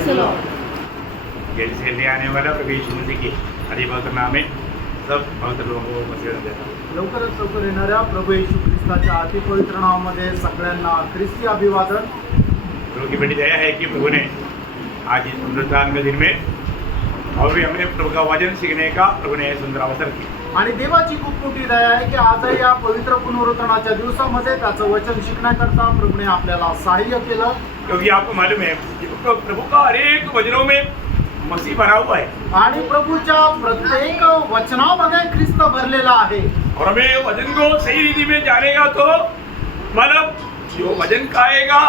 Praise the Lord. जैसे ले आने वाला प्रभु यीशु मसीह की हरि भक्त नाम में सब भक्त लोगों को मसीह देता हूँ। लवकरच लवकर येणाऱ्या प्रभू येशू ख्रिस्ताच्या अति पवित्र नावामध्ये सगळ्यांना ख्रिस्ती अभिवादन। प्रभु की बड़ी दया है कि प्रभु ने आज इस पुनरुत्थान के दिन में और भी हमने प्रभु का वचन सीखने का प्रभु ने सुंदर अवसर किया। आणि देवाची खूप मोठी दया आहे की आजही या पवित्र पुनरुत्थानाच्या दिवसामध्ये त्याचं वचन शिकण्याकरता प्रभूने आपल्याला सहाय्य केलं। क्योंकि आपको मालूम है कि प्रभु का हर एक वचनों में मसीह भरा हुआ है आणि प्रभूच्या प्रत्येक वचनामध्ये ख्रिस्त भरलेला आहे। और हमें वचन को सही रीति में जानेगा तो मतलब जो वचन खाएगा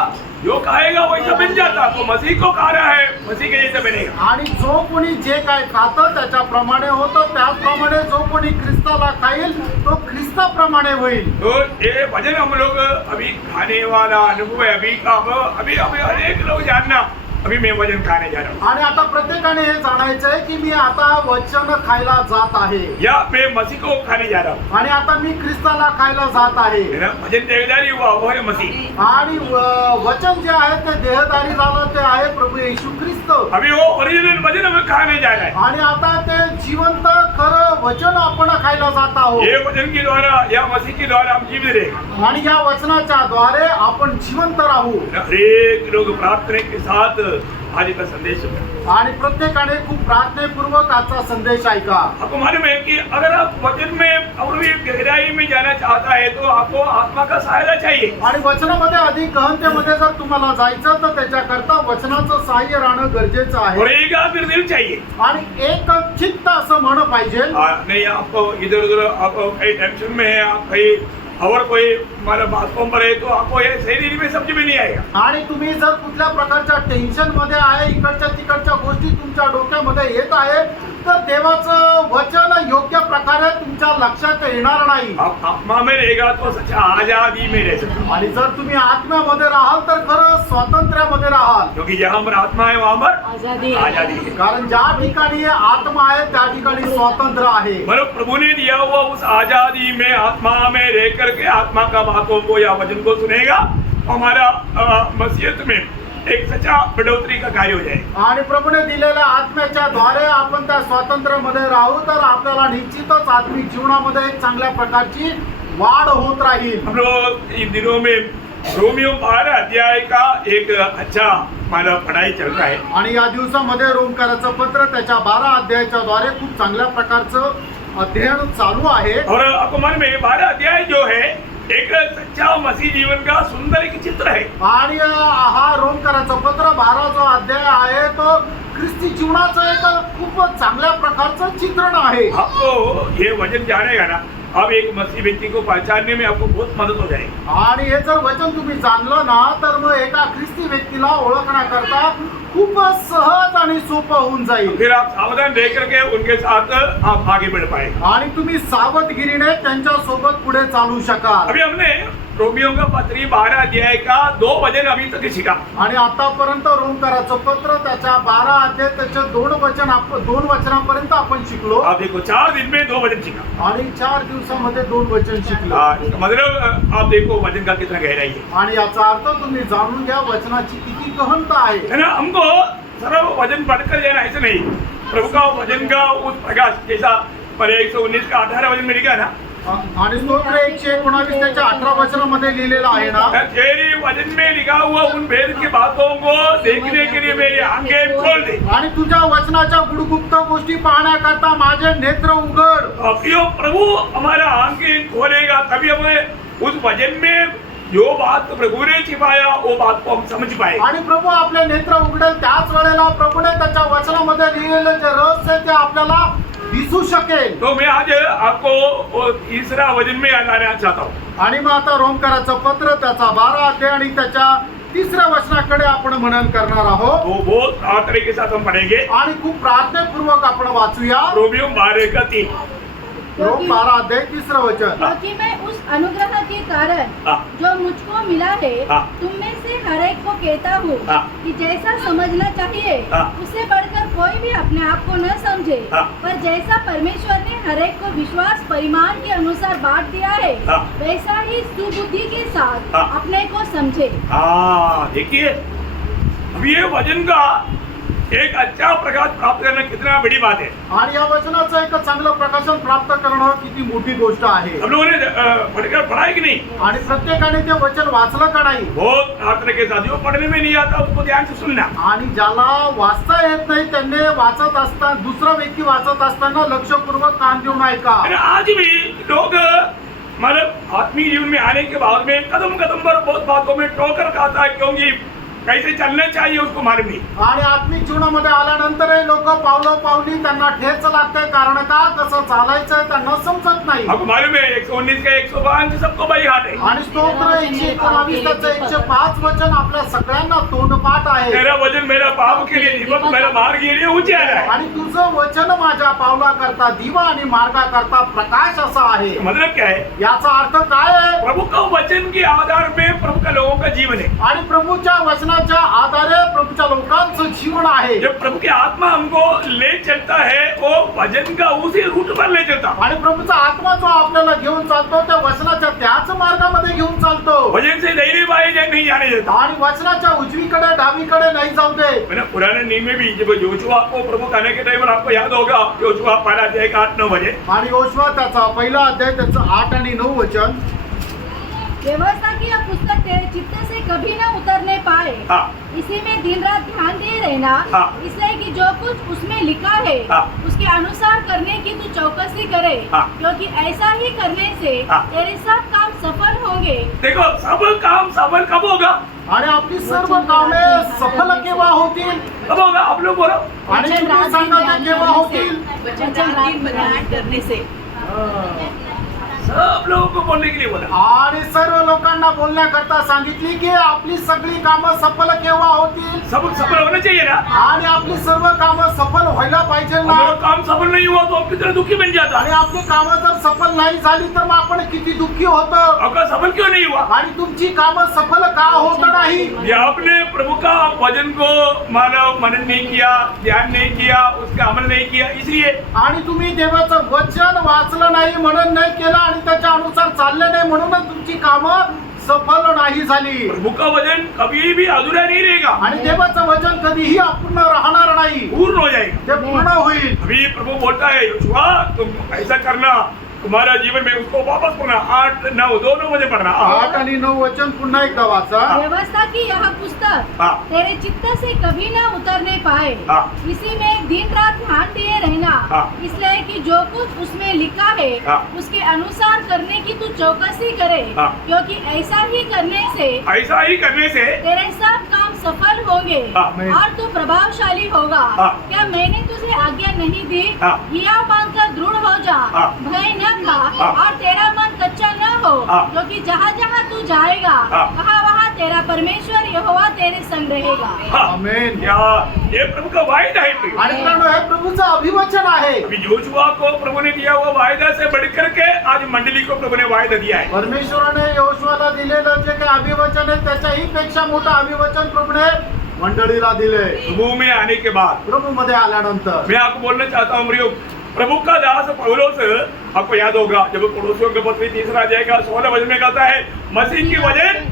वैसा बन जाता। तो मसीह को खा रहा है मसीह के जैसा बनेगा। आणि जो कोणी जे काय खातं त्याच्याप्रमाणे होतं, त्याचप्रमाणे जो कोणी ख्रिस्ताला खाईल तो ख्रिस्ताप्रमाणे होईल। तो ये वचन हम लोग अभी खाने वाला अनुभव है। अभी अनेक लोग जानना अभी मैं वचन खाने जा रहा हूँ आणि आता प्रत्येकाने हे जाणायचं आहे की मी आता वचन खायला जात आहे या मैं मसीह को खाने जा रहा हूँ। आणि आता मी ख्रिस्ताला खायला जात आहे। है ना? वचन देहधारी हुआ वो है मसीह। आणि वचन जे आहे ते देहधारी झालं ते आहे प्रभू येशू ख्रिस्त। अभी वो ओरिजिनल वचन हमें खाने जा रहा है। आणि आता ते जिवंत खरं वचन आपण खायला जात आहोत। ये वचन के द्वारा या मसीह के द्वारा हम जीवित रहे आणि या वचनाच्या द्वारे आपण जिवंत राहू। हर एक लोग प्रार्थना के साथ आज का संदेश सुना। आणि प्रत्येकाने खूप प्रार्थनेपूर्वक आजचा संदेश ऐका। आपको मालूम है कि अगर आप वचन में और भी गहराई में जाना चाहता है तो आपको आत्मा का सहायता चाहिए। आणि वचनामध्ये अधिक गहनतेमध्ये जर तुम्हाला जायचं तर त्याच्याकरता वचनाचं सहाय्य राहणं गरजेचं और आहे। एकाग्र दिल चाहिए। आणि एक चित्त असं म्हणणं पाहिजे। नहीं आपको इधर उधर आप कहीं टेंशन में है, आप कहीं और कोई हमारा बातों पर है तो आपको ये सही रीति में समझ में नहीं आएगा। आणि तुम्ही जर कुठल्या प्रकारच्या टेन्शन मध्ये आहे, इकडच्या तिकडच्या गोष्टी तुमच्या डोक्यामध्ये येत आहे तर देवाचं वचन योग्य प्रकारे तुमच्या लक्षात येणार नाही। आप आत्मा में रहेगा तो सच्चा आजादी में रह सकते। आणि जर तुम्ही आत्म्यामध्ये राहाल तर खरं स्वातंत्र्यामध्ये राहाल। क्योंकि जहाँ पर आत्मा है वहाँ पर आजादी आजादी है। कारण ज्या ठिकाणी आत्मा आहे त्या ठिकाणी स्वातंत्र्य आहे। मतलब प्रभु ने दिया हुआ उस आजादी में आत्मा में रह करके आत्मा का बातों को या वचन को सुनेगा, हमारा मसीहत में एक सच्चा बढ़ोतरी का कार्य हो जाएगा। आणि प्रभूने दिलेल्या आत्म्याच्या द्वारे आपण त्या स्वातंत्र्यामध्ये राहू तर आपल्याला निश्चितच आत्मिक जीवनामध्ये एक चांगल्या प्रकारची वाढ होत राहील। हम लोग इन दिनों में रोमियो 12 अध्याय का एक अच्छा हमारा पढ़ाई चल रहा है। आणि या दिवसामध्ये रोमकाराचं पत्र त्याच्या 12 अध्यायाच्या द्वारे खूप चांगल्या प्रकारचं अध्ययन चालू आहे। और आपको मालूम है 12 अध्याय जो है एक सच्चा मसीह जीवन का सुंदर एक चित्र है। आणि हा रोमकाराचं पत्र 12 जो अध्याय आहे तो ख्रिस्ती जीवनाचं एक खूप चांगल्या प्रकारचं चित्रण आहे। आपको ये वचन जानेगा ना, अब एक मसीह व्यक्ति को पहचानने में आपको बहुत मदद हो जाएगी। आणि हे जर वचन तुम्ही जाणलं ना तर मग एका ख्रिस्ती व्यक्तीला ओळखण्याकरता खूप सहज आणि सोपं होऊन जाईल। फिर आप सावधान रह करके उनके साथ आप आगे बढ़ पाएंगे। आणि तुम्ही सावधगिरीने त्यांच्या सोबत पुढे चालू शकाल। अभी हमने रोमियो का पत्री 12 अध्याय का 2 वचन अभी तक सीखा। आणि आतापर्यंत रोमकाराचं पत्र त्याच्या 12 अध्याय त्याचे 2 वचनापर्यंत आपण शिकलो। आप देखो 4 दिन में 2 वचन सीखा। आणि 4 दिवसामध्ये 2 वचन शिकलो। इसका मतलब आप देखो वचन का कितना गहराई है। आणि याचा अर्थ तुम्ही जाणून घ्या वचनाची किती गहनता आहे। है ना? हमको सर्व वचन पढ़कर जाना ऐसे नहीं। प्रभु का वचन का उस प्रकाश जैसा पर 119 का 18 वचन में लिखा ना, आणि स्तोत्र 119 त्याच्या 18 वचनामध्ये लिहिलेलं आहे ना, तेरी वचन में लिखा हुआ उन भेद की बातों को देखने के लिए मेरी आंखें खोल दे। आणि तुझ्या वचनाच्या गुडगुप्त गोष्टी पाहण्याकरता माझे नेत्र उघड। अपियो प्रभु हमारा आंखें खोलेगा तभी हमें उस वचन में जो बात प्रभु ने छिपाया वो बात को हम समझ पाए। आणि प्रभू आपले नेत्र उघडेल त्याच वेळेला प्रभूने त्याच्या वचनामध्ये लिहिलेले जे रहस्य ते आपल्याला दिसू शकेल। तो मैं आज आपको तीसरा वचन में लाना चाहता हूँ। आणि मग आता रोमकाराचं पत्र त्याचा 12 अध्याय आणि त्याच्या 3ऱ्या वचनाकडे आपण मनन करणार आहोत। वो बहुत तरीके के साथ हम पढ़ेंगे। आणि खूप प्रार्थनापूर्वक आपण वाचूया। रोमियो 12 का 3। रोम 12 अध्याय 3रं वचन। क्योंकि मैं उस अनुग्रह के कारण जो मुझको मिला है तुम में से हर एक को कहता हूँ कि जैसा समझना चाहिए उससे बढ़कर कोई भी अपने आप को न समझे, पर जैसा परमेश्वर ने हर एक को विश्वास परिमाण के अनुसार बांट दिया है वैसा ही सुबुद्धि के साथ अपने को समझे। देखिए अब ये वचन का एक अच्छा प्रकाश प्राप्त करना कितना बड़ी बात है। आणि या वचनाचं एक चांगलं प्रकाशन प्राप्त करणं किती मोठी गोष्ट आहे। हम लोगों ने पढ़कर पढ़ा है कि नहीं? आणि प्रत्येकाने ते वचन वाचलं का नाही? बहुत प्रार्थना के साथ जो पढ़ने में नहीं आता उसको ध्यान से सुनना। आणि ज्याला वाचता येत नाही त्यांनी वाचत असताना दुसरा व्यक्ती वाचत असताना लक्षपूर्वक कान देऊन ऐका। और आज भी लोग मतलब आत्मीय जीवन में आने के बाद में कदम कदम पर बहुत बातों में टोकर खाता है, क्योंकि कैसे चलना चाहिए उसको मालूम नहीं। आणि आत्मिक जीवनामध्ये आल्यानंतरही लोक पावलं पावली त्यांना ठेच लागते, कारण का कसं चालायचं त्यांना समजत नाही। आपको मालूम है 119 का 105 सबको बाई हाथ है। आणि स्तोत्र 119 105 वचन आपल्या सगळ्यांना तोंडपाठ आहे। मेरा वजन मेरा पाप के लिए दीपक, मेरा मार्ग के लिए उजियारा है। आणि तुझं वचन माझ्या पावला करता दिवा आणि मार्गा करता प्रकाश असा आहे। मतलब क्या है? याचा अर्थ काय आहे? प्रभु का वचन के आधार पे प्रभु का लोगों का जीवन है। आणि प्रभूच्या वचनाच्या आधारे प्रभूच्या लोकांचं जीवन आहे। जब प्रभु की आत्मा हमको ले चलता है वो वचन का उसी रूट पर ले चलता। आणि प्रभूचा आत्मा जो आपल्याला घेऊन चालतो त्या वचनाच्या त्याच मार्गामध्ये घेऊन चालतो। वचन से दाहिने बाएं नहीं जाने देता। आणि वचनाच्या उजवीकडे डावीकडे नहीं जाऊ दे। मैंने पुराने नियम में भी जब योशुआ को प्रभु कहने के टाइम आपको याद होगा, योशुआ पहला अध्याय 8-9 बजे। आणि योशुआ त्याचा पहिला अध्याय त्याचं 8 आणि 9 वचन। व्यवस्था की यह पुस्तक तेरे चित्त से कभी न उतरने पाए, इसी में दिन रात ध्यान दिए रहना, इसलिए कि जो कुछ उसमें लिखा है उसके अनुसार करने की तू चौकसी करे, क्योंकि ऐसा ही करने से तेरे सब काम सफल होंगे। देखो सब काम सफल कब होगा? आणि आपली सर्व कामे सफल केव्हा होतील? कब होगा? आप लोग बोलो। आणि तुम्ही सांगा ते केव्हा होतील? वचन रात करने से सब लोगों को बोलने के लिए बोला। आणि सर्व लोकांना बोलण्याकरता सांगितली की आपली सगळी कामं सफल केव्हा होतील? सब सफल होना चाहिए ना। आणि आपली सर्व कामं सफल व्हायला पाहिजे ना। अगर काम सफल नहीं हुआ तो आप कितना दुखी बन जाता। आणि आपली कामं जर सफल नाही झाली तर मग आपण किती दुःखी होतो। आपका सफल क्यों नहीं हुआ? आणि तुमची कामं सफल का होत नाही? ये आपने प्रभु का वचन को मानव मनन नहीं किया, ध्यान नहीं किया, उसका अमल नहीं किया, इसलिए। आणि तुम्ही देवाचं वचन वाचलं नाही म्हणून नाही केलं आणि त्याच्या अनुसार चालले नाही म्हणूनच तुमची कामं सफल नाही झाली। प्रभु का वचन कभी भी अधूरा नहीं रहेगा। आणि देवाचं वचन कधीही अपूर्ण राहणार नाही, पूर्ण हो जाएगा। ते पूर्ण होईल। अभी प्रभु बोलता है योशुआ तुम ऐसा करना, तुम्हारा जीवन में उसको वापस पढ़ना। 8-9 दोनों मुझे पढ़ना। 8 आणि 9 वचन पुन्हा एकदा वाचा। व्यवस्था की यह पुस्तक तेरे चित्त से कभी न उतरने पाए, इसी में दिन रात ध्यान दिए रहना, इसलिए कि जो कुछ उसमें लिखा है उसके अनुसार करने की तू चौकसी करे, क्योंकि ऐसा ही करने से तेरे सब काम सफल होंगे और तू प्रभावशाली होगा। क्या मैंने तुझे आज्ञा नहीं दी? यह मानकर दृढ़ हो जा, भय न खा और तेरा मन कच्चा न हो, क्योंकि जहाँ जहाँ तू जाएगा वहाँ वहाँ तेरा परमेश्वर यहोवा तेरे संग रहेगा। आमेन। ये प्रभु का वायदा है। आणि मित्रांनो हे प्रभूचं अभिवचन आहे। अभी योशुआ को प्रभु ने दिया हुआ वायदा से बढ़कर के आज मंडली को प्रभु ने वायदा दिया है। परमेश्वराने योशुआला दिलेलं जे काही अभिवचन आहे त्याच्याही पेक्षा मोठं अभिवचन प्रभूने मंडळीला दिले। प्रभु में आने के बाद प्रभू मध्ये आल्यानंतर मैं आपको बोलना चाहता हूँ प्रियो, प्रभु का दास पौलुस, आपको याद होगा जब कोलोसियों के पत्री 3 अध्याय का 16 वचन में कहता है मसीह की वजन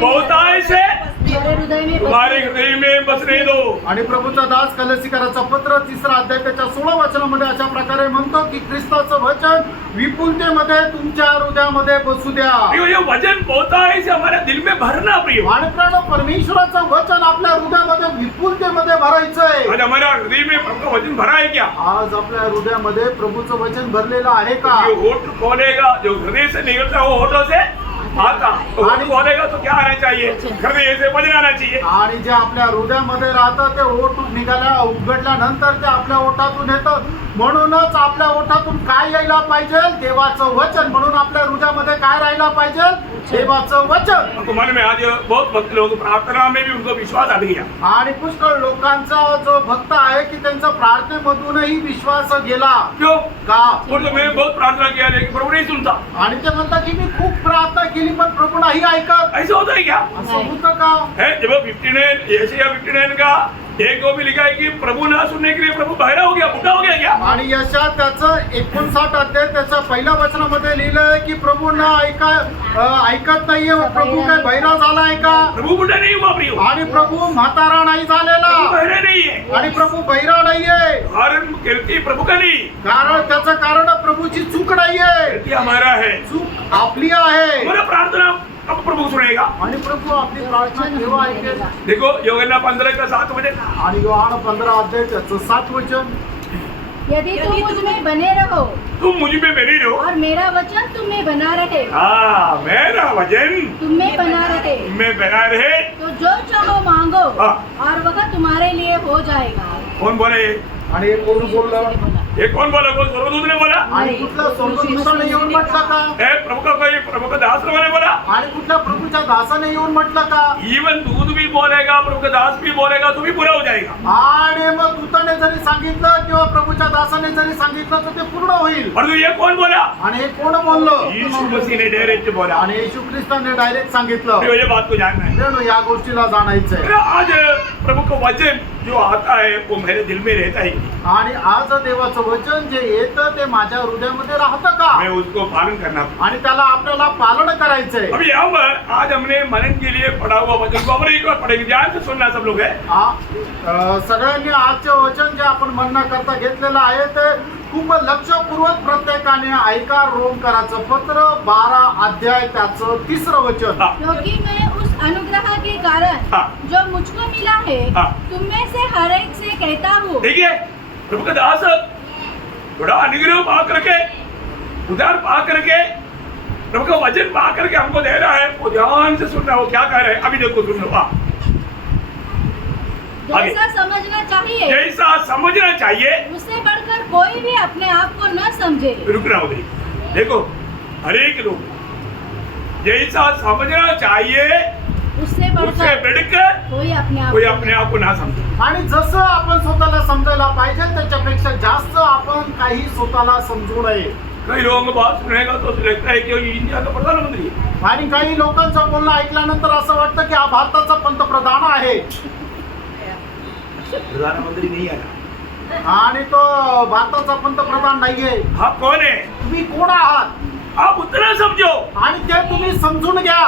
बहुतायत से तुम्हारे हृदय में बसने दो। आणि प्रभूचा दास कलसीकराचा पत्र 3 अध्याय त्याच्या 16 वचनामध्ये अशा प्रकारे म्हणतो की ख्रिस्ताचं वचन विपुलतेमध्ये तुमच्या हृदयामध्ये बसू द्या। ये वचन बहुतायत से हमारे दिल में भरना प्रियो। आणि परमेश्वराचं वचन आपल्या हृदयामध्ये विपुलतेमध्ये भरायचंय। आज हमारा हृदय में प्रभु का वचन भरा है क्या? आज आपल्या हृदयामध्ये प्रभूचं वचन भरलेलं आहे का? जो होठ खोलेगा, जो हृदय से निकलता है वो होठों से आता, होठ खोलेगा तो क्या आना चाहिए? हृदय से वचन आना चाहिए। आणि जे आपल्या हृदयामध्ये राहतं ते ओठ उघडल्यानंतर ते आपल्या ओठातून येतं, म्हणूनच आपल्या ओठातून काय यायला पाहिजे? देवाचं वचन। म्हणून आपल्या हृदयामध्ये काय राहायला पाहिजे? देवाचं वचन। आपको मालूम है आज बहुत भक्त लोग प्रार्थना में भी उनको विश्वास आ गया। आणि पुष्कळ लोकांचा जो भक्त आहे की त्यांचा प्रार्थनेमधूनही विश्वास गेला। क्यों? का? बोलते मैं बहुत प्रार्थना किया लेकिन प्रभु नहीं सुनता। आणि ते म्हणतात की मी खूप प्रार्थना केली पण प्रभू नाही ऐकत। ऐसा होता है क्या? असं होतं का? है जब 59 यशायाह 59 का 1-2 में लिखा है कि प्रभु ना सुनने के लिए प्रभु बहरा हो गया, बुढ़ा हो गया क्या? आणि यशा त्याचं 59 अध्याय त्याच्या पहिल्या वचनामध्ये लिहिलंय की प्रभू ना ऐकत नाहीये, प्रभू काय बहिरा झालाय का? प्रभु बुढ़ा नहीं हुआ प्रियो। आणि प्रभु म्हातारा नाही झालेला, बहरा नहीं है। आणि प्रभू बहिरा नाहीये, कारण गलती प्रभु का नहीं, कारण त्याचं कारण प्रभूची चूक नाहीये, गलती हमारा है। चूक आपली आहे हमारा प्रार्थना अब प्रभु सुनेगा। आणि प्रभू आपली प्रार्थना केव्हा ऐकेल? देखो योगन्ना 15:7 आणि योहान 15 अध्याय त्याचं 7 वचन, यदि तुम मुझ में बने रहो तुम मुझ में बने रहो, और मेरा वचन तुम में बना रहे, हाँ मेरा वचन तुम में बना रहे, में बना रहे, तो जो चाहो मांगो हाँ। और वह तुम्हारे लिए हो जाएगा। कौन बोले? आणि हे कोण बोललं? ये कौन बोला? कोई स्वर्गदूत ने बोला? आणि कुठल्या स्वर्गदूताने येऊन म्हटलं का? ए प्रभु का दास लोगों ने बोला? आणि कुठल्या प्रभूच्या दासाने येऊन म्हटलं का? इवन दूध भी बोलेगा, प्रभु का दास भी बोलेगा तो भी पूरा हो जाएगा। आणि मग दूताने जरी सांगितलं किंवा प्रभूच्या दासाने जरी सांगितलं तर ते पूर्ण होईल। परंतु ये कौन बोला? आणि हे कोण बोललं? यीशु मसीह ने डायरेक्ट बोला। आणि येशू ख्रिस्ताने डायरेक्ट सांगितलं। तो ये बात को जानना है। मित्रांनो, या गोष्टीला जाणायचंय। मेरा आज प्रभु का वचन जो आता है वो मेरे दिल में रहता है, आणि आज देवाचं वचन जे येतं ते माझ्या हृदयामध्ये राहतं का? मैं उसको पालन करना। आणि त्याला आपल्याला पालन करायचंय। अभी यहाँ पर आज हमने मनन के लिए पढ़ा हुआ वचन को हमने एक बार पढ़ेंगे, ध्यान से सुनना सब लोग है। सगळ्यांनी आजचे वचन जे आपण म्हणणं करता घेतलेलं आहे ते खूप लक्षपूर्वक प्रत्येकाने ऐका। रोमकराचं पत्र 12 अध्याय त्याचं 3रं वचन, क्योंकि मैं उस अनुग्रह के कारण हाँ। जो मुझको मिला है हाँ। तुम में से हर एक से कहता हूँ। देखिए प्रभु का दास बड़ा अनुग्रह पा करके, उदार पा करके, प्रभु का वचन पा करके हमको दे रहा है, वो ध्यान से सुनना। वो क्या कह रहे हैं अभी देखो, सुन लो। जैसा समझना चाहिए जैसा समझना चाहिए, उससे बढ़कर कोई भी अपने आप को न समझे। रुकना होगी। देखो हर एक लोग जैसा समझना चाहिए उससे उससे बढ़कर बढ़कर कोई कोई अपने आप को ना समझे। आणि जसं आपण स्वतःला समजायला पाहिजे त्याच्यापेक्षा जास्त आपण काही स्वतःला समजू नये। कई लोगों की बात सुनेगा तो लगता है कि ये इंडिया का प्रधानमंत्री है। आणि काही लोकांचं बोलणं ऐकल्यानंतर असं वाटतं की हा भारताचा पंतप्रधान आहे प्रधानमंत्री नहीं है, आणि तो भारताचा पंतप्रधान नाहीये। आप कौन है? तुम्ही कोण आहात? आप उतना समझो, आणि ते तुम्ही समजून घ्या।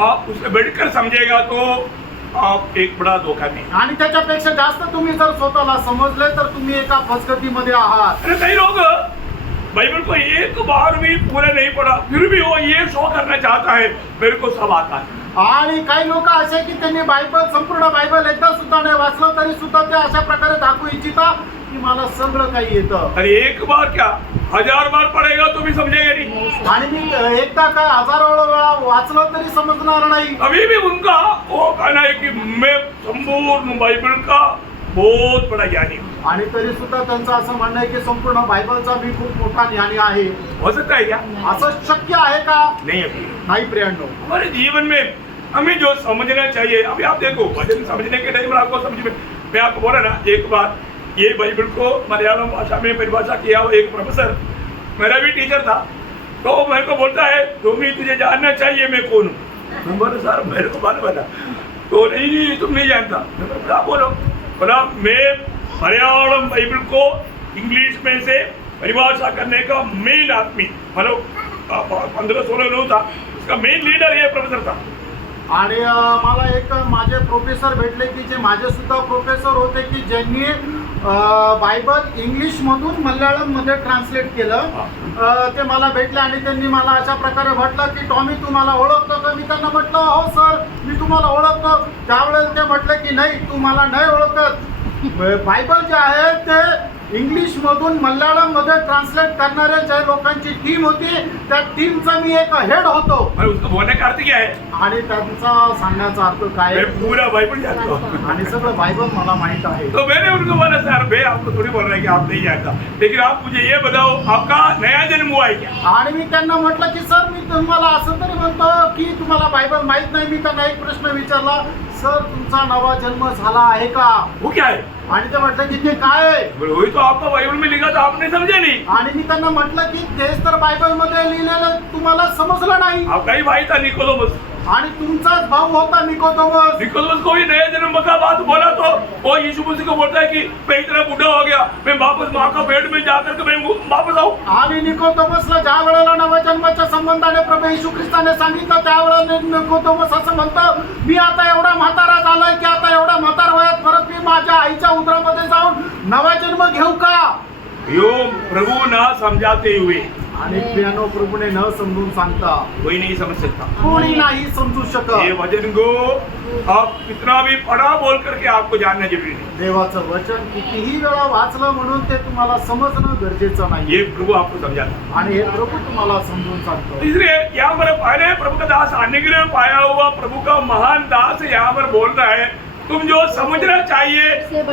आप उससे बढ़कर समझेगा तो आप एक बड़ा धोखा में। आणि त्याच्यापेक्षा जास्त तुम्ही जर स्वतःला समजले तर तुम्ही एका फसगतीमध्ये आहात। अरे कई लोग बाइबल को एक बार भी पूरा नहीं पढ़ा, फिर भी वो ये शो करना चाहता है मेरे को सब आता है। आणि काही लोक असे की त्यांनी बायबल संपूर्ण बायबल एकदा सुद्धा नाही वाचलं तरी सुद्धा ते अशा प्रकारे दाखवू इच्छिता की मला सगळं काही येतं। अरे एक बार क्या 1000 बार पढ़ेगा तो भी समझेगा नहीं। आणि मी एकदा काय हजारो वेळा वाचलं तरी समजणार नाही। अभी भी उनका वो कहना है कि मैं संपूर्ण बाइबल का बहुत बड़ा ज्ञानी हूँ। आणि तरी सुद्धा त्यांचं असं म्हणणं आहे की संपूर्ण बायबलचा मी खूप मोठा ज्ञानी आहे। हो सकता है क्या? असं शक्य आहे का? नहीं अभी नाही प्रियांनो। हमारे जीवन में हमें जो समझना चाहिए, अभी आप देखो वचन समझने के टाइम में आपको समझ में, मैं आपको बोला ना एक बार, ये बाइबल को मलयालम भाषा में परिभाषा किया हुआ एक प्रोफेसर, मेरा भी टीचर था, तो मेरे को बोलता है तुम्हें तुझे जानना चाहिए मैं कौन हूँ। मैं बोला सर मेरे को मालूम है। तो नहीं तुम नहीं जानता। मैं बोला बोलो। बोला मैं मलयालम बाइबल को इंग्लिश में से परिभाषा करने का मेन आदमी, मतलब 15-16 लोग था, उसका मेन लीडर ये प्रोफेसर था। आणि मला एक माझे प्रोफेसर भेटले की जे माझे सुद्धा प्रोफेसर होते की ज्यांनी बायबल इंग्लिश मधून मल्याळम मध्ये ट्रान्सलेट केलं। ते मला भेटले आणि त्यांनी मला अशा प्रकारे म्हटलं की टॉमी तू मला ओळखतो का? मी त्यांना म्हटलं हो सर मी तुम्हाला ओळखतो। त्यावेळेस ते म्हटले की नाही तू मला नाही ओळखत। बायबल जे आहे ते इंग्लिश मधून मल्याळम मध्ये ट्रान्सलेट करणाऱ्या ज्या लोकांची टीम होती त्या टीमचा मी एक हेड होतो। उसका बोलने का अर्थ क्या है? आणि त्यांचा सांगण्याचा अर्थ काय? मैं पूरा बाइबल जानता हूँ आणि सगळं बायबल मला माहित आहे। तो मैंने उनको बोला सर मैं आपको थोड़ी बोल रहा है कि आप नहीं जानता, लेकिन आप मुझे ये बताओ आपका नया जन्म हुआ है क्या? आणि मी त्यांना म्हटलं की सर मी तुम्हाला असं तरी म्हणतो की तुम्हाला बायबल माहित नाही। मी त्यांना एक प्रश्न विचारला, सर तुमचा नवा जन्म झाला आहे का? वो क्या है? आणि ते म्हटलं की ते काय आहे? वही तो आपका बाइबल में लिखा था, आपने समझे नहीं। आणि मी त्यांना म्हटलं की तेच तर बायबल मध्ये लिहिलेलं तुम्हाला समजलं नाही। आपका ही भाई था निकोदेमस। आणि तुमचाच भाऊ होता निकोदेमस। निकोदेमस को भी नए जन्म का बात बोला तो वो यीशु मसीह को बोलता है कि मैं इतना बूढ़ा हो गया, मैं वापस माँ का पेट में जाकर के मैं वापस आऊँ। आणि निकोदेमसला ज्या वेळेला नव्या जन्माच्या संबंधाने प्रभू येशू ख्रिस्ताने सांगितलं त्यावेळेला निकोदेमस असं म्हणतो मी आता एवढा म्हातारा झालोय की आता एवढ्या म्हातार वयात परत मी नवा जन्म घेऊ का? यो प्रभु न समझाते हुए आणि पियानो प्रभूने न समजून सांगता कोई नहीं समझ सकता। कोणी नाही समजू ये शकत. वचन को आप कितना भी पढ़ा बोल करके आपको जानना जरूरी नहीं। देवाचं वचन कितीही वेळा वाचलं म्हणून ते तुम्हाला समजणं गरजेचं नाही. ये प्रभु आपको समझाता। आणि हे प्रभू तुम्हाला समजून सांगतो. इसलिए यहाँ पर पहले प्रभु का दास अनुग्रह पाया हुआ प्रभु का महान दास यहाँ पर बोल रहा है, तुम जो समझना चाहिए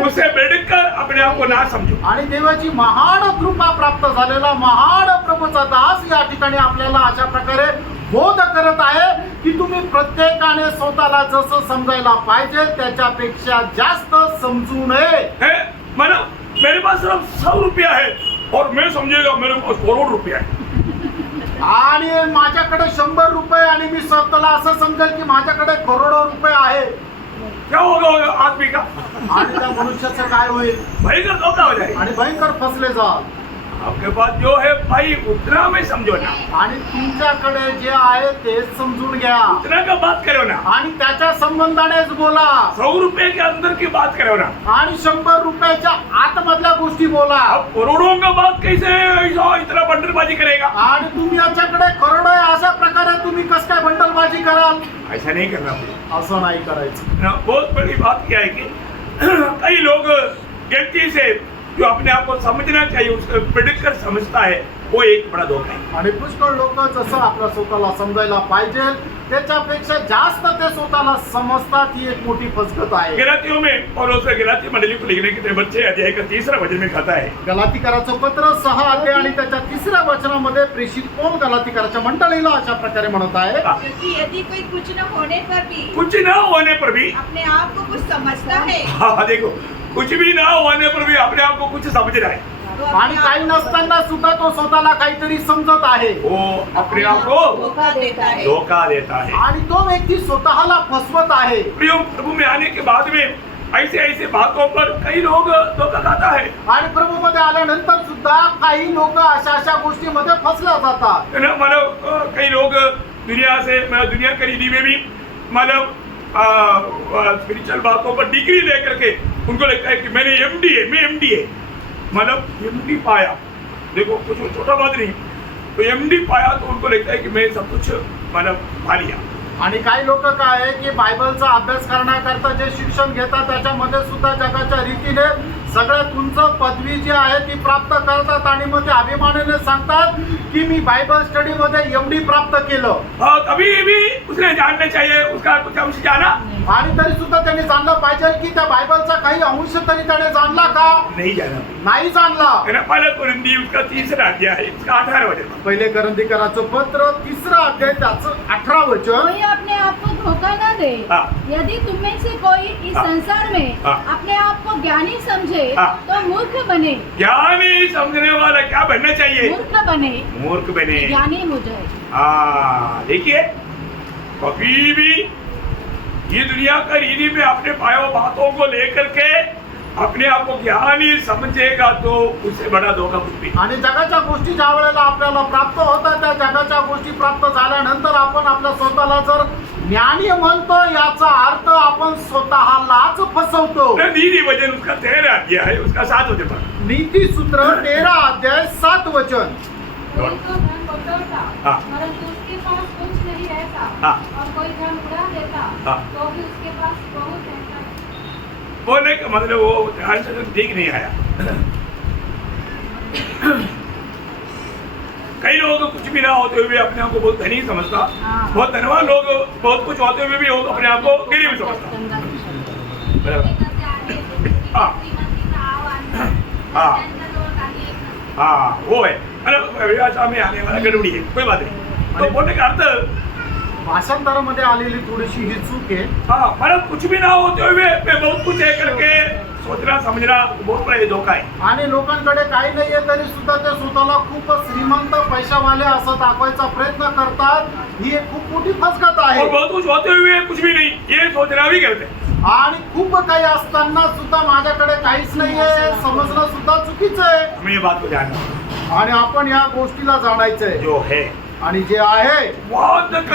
उसे बढ़कर अपने आप को ना समझो। आणि देवाची महान कृपा प्राप्त झालेला महान प्रभूचा दास या ठिकाणी आपल्याला अशा प्रकारे बोध करत आहे की तुम्ही प्रत्येकाने स्वतःला जसं समजायला पाहिजे त्याच्यापेक्षा जास्त समजू नये. है मानो मेरे पास सिर्फ 100 रुपया है और मैं समझेगा मेरे पास करोड़ रुपया है। आणि माझ्याकडे 100 रुपये आणि मी स्वतःला असं समजेल की माझ्याकडे करोडो रुपये आहे. क्या होगा आदमी का? आणि त्या मनुष्याचं काय होईल? भयंकर धोखा हो जाएगा। आणि भयंकर फसले जाल. आपके पास जो है भाई उतना में समझो ना, आणि तुमच्याकडे जे आहे तेच समजून घ्या उतना का बात करो ना, आणि त्याच्या संबंधानेच बोला. 100 रुपए के अंदर की बात करो ना। आणि 100 रुपयाच्या आतमधल्या गोष्टी बोला. अब करोड़ों का बात कैसे ऐसा इतना बंडलबाजी करेगा? आणि तुम्ही याच्याकडे करोड आहे अशा प्रकारे तुम्ही कस काय बंडलबाजी कराल? ऐसा नहीं करना पड़ेगा। असं नाही करायचं. ना, बहुत बड़ी बात क्या है कि कई लोग गलती से जो अपने आप को समझना चाहिए उसको प्रेडिक्ट कर समझता है, वो एक बड़ा धोखा है। आणि पुष्कळ लोक जसं आपल्या स्वतःला समजायला पाहिजे त्याच्यापेक्षा जास्त ते स्वतःला समजतात. ही एक मोठी फसगत आहे. गलातियों में पौलुस गलाती मंडली को लिखने के 3 अध्याय का 3 वचन में कहता है, गलातीकराचं पत्र 6 अध्याय आणि त्याच्या 3 वचनामध्ये प्रेषित पौल गलातीकराच्या मंडळीला अशा प्रकारे म्हणत आहे, क्योंकि यदि कोई कुछ न होने पर भी कुछ न होने पर भी अपने आप को कुछ समझता है, हाँ देखो, कुछ भी ना होने पर भी अपने आप को कुछ समझ रहा है, तो आणि काही नसताना सुद्धा तो स्वतःला काहीतरी समजत आहे. वो अपने आप को धोखा देता है। धोखा देता है। आणि तो व्यक्ती स्वतःला फसवत आहे. प्रियो, प्रभु में आने के बाद में ऐसे ऐसे बातों पर कई लोग धोखा खाता है। आणि प्रभूमध्ये आल्यानंतर सुद्धा काही लोक अशा अशा गोष्टीमध्ये फसल्या जातात. है ना, मतलब कई लोग दुनिया से दुनिया खरीदी में भी मतलब स्पिरिचुअल बातों पर डिग्री लेकर के उनको लगता है कि मैंने एमडी है, मैं एमडी है, मतलब एमडी पाया। देखो कुछ छोटा बात नहीं, तो एमडी पाया तो उनको लगता है कि मैं सब कुछ मतलब पा लिया। आणि काही लोक काय आहे की बायबलचा अभ्यास करण्याकरता जे शिक्षण घेतात त्याच्यामध्ये सुद्धा जगाच्या रीतीने सगळ्यात उंच पदवी जी आहे ती प्राप्त करतात आणि मग ते अभिमानाने सांगतात की मी बायबल स्टडी मध्ये एमडी प्राप्त केलं. हाँ, कभी भी उसने जानना चाहिए उसका कुछ अंश जाना आणि तरी सुद्धा त्यांनी जाणलं पाहिजे की त्या बायबलचा काही अंश तरी त्याने जाणला का? नहीं जाना। नाही जाणला. है ना, पहले कुरिन्थी उसका 3 अध्याय है, इसका 18 वचन। पहिले करंदीकराचं पत्र 3 अध्याय त्याचं 18 वचन. कोई अपने आप को धोखा न दे। हाँ। यदि तुम में से कोई इस हाँ। संसार में हाँ। अपने आप को ज्ञानी समझे हाँ। तो मूर्ख बने। ज्ञानी समझने वाला क्या बनना चाहिए? मूर्ख बने, मूर्ख बने। ज्ञानी हो जाए। हाँ, देखिए कभी भी ये दुनिया का रीति में अपने पायो बातों को लेकर के अपने आप को ज्ञानी समझेगा तो उससे बड़ा धोखा कुछ भी। आणि जगाच्या गोष्टी ज्या वेळेला आपल्याला प्राप्त होतात त्या जगाच्या गोष्टी प्राप्त झाल्यानंतर आपण आपल्या स्वतःला जर ज्ञानी म्हणतो याचा अर्थ आपण स्वतःलाच फसवतो. नीति वचन उसका 13 अध्याय है, उसका 7 वचन पर। नीती सूत्र 13 अध्याय 7 वचन. कोई तो धन बटोरता, हाँ। परंतु उसके पास कुछ नहीं रहता, हाँ। और कोई धन उड़ा देता, हाँ। तो भी उसके पास बहुत रहता है। बोलने का मतलब वो ध्यान से ठीक नहीं आया। कई लोग कुछ भी ना होते हुए भी अपने आप को बहुत धनी समझता, हाँ। बहुत धनवान लोग बहुत कुछ होते हुए भी वो अपने आप को गरीब समझता। बराबर। हाँ। हाँ। हाँ, वो है मतलब व्यवसाय में आने वाला गड़बड़ी है, कोई बात नहीं। तो बोलने का अर्थ भाषांतरामध्ये आलेली थोडीशी ही चूक आहे. हाँ, मतलब कुछ भी ना होते हुए मैं बहुत कुछ है करके सोचना समझना बहुत बड़ा धोखा है। आणि लोकांकडे काही नाहीये तरी सुद्धा ते स्वतःला खूप श्रीमंत पैशावाले असं दाखवायचा प्रयत्न करतात. ही एक खूप मोठी फसगत और आहे. बहुत कुछ होते हुए कुछ भी नहीं, ये सोचना भी करते हैं। आणि खूप काही असताना सुद्धा माझ्याकडे काहीच नाहीये समजणं सुद्धा चुकीचं आहे. हमें ये बात को जानना है। आणि आपण या गोष्टीला जाणायचंय जो है आणि जे आहे बहुत तक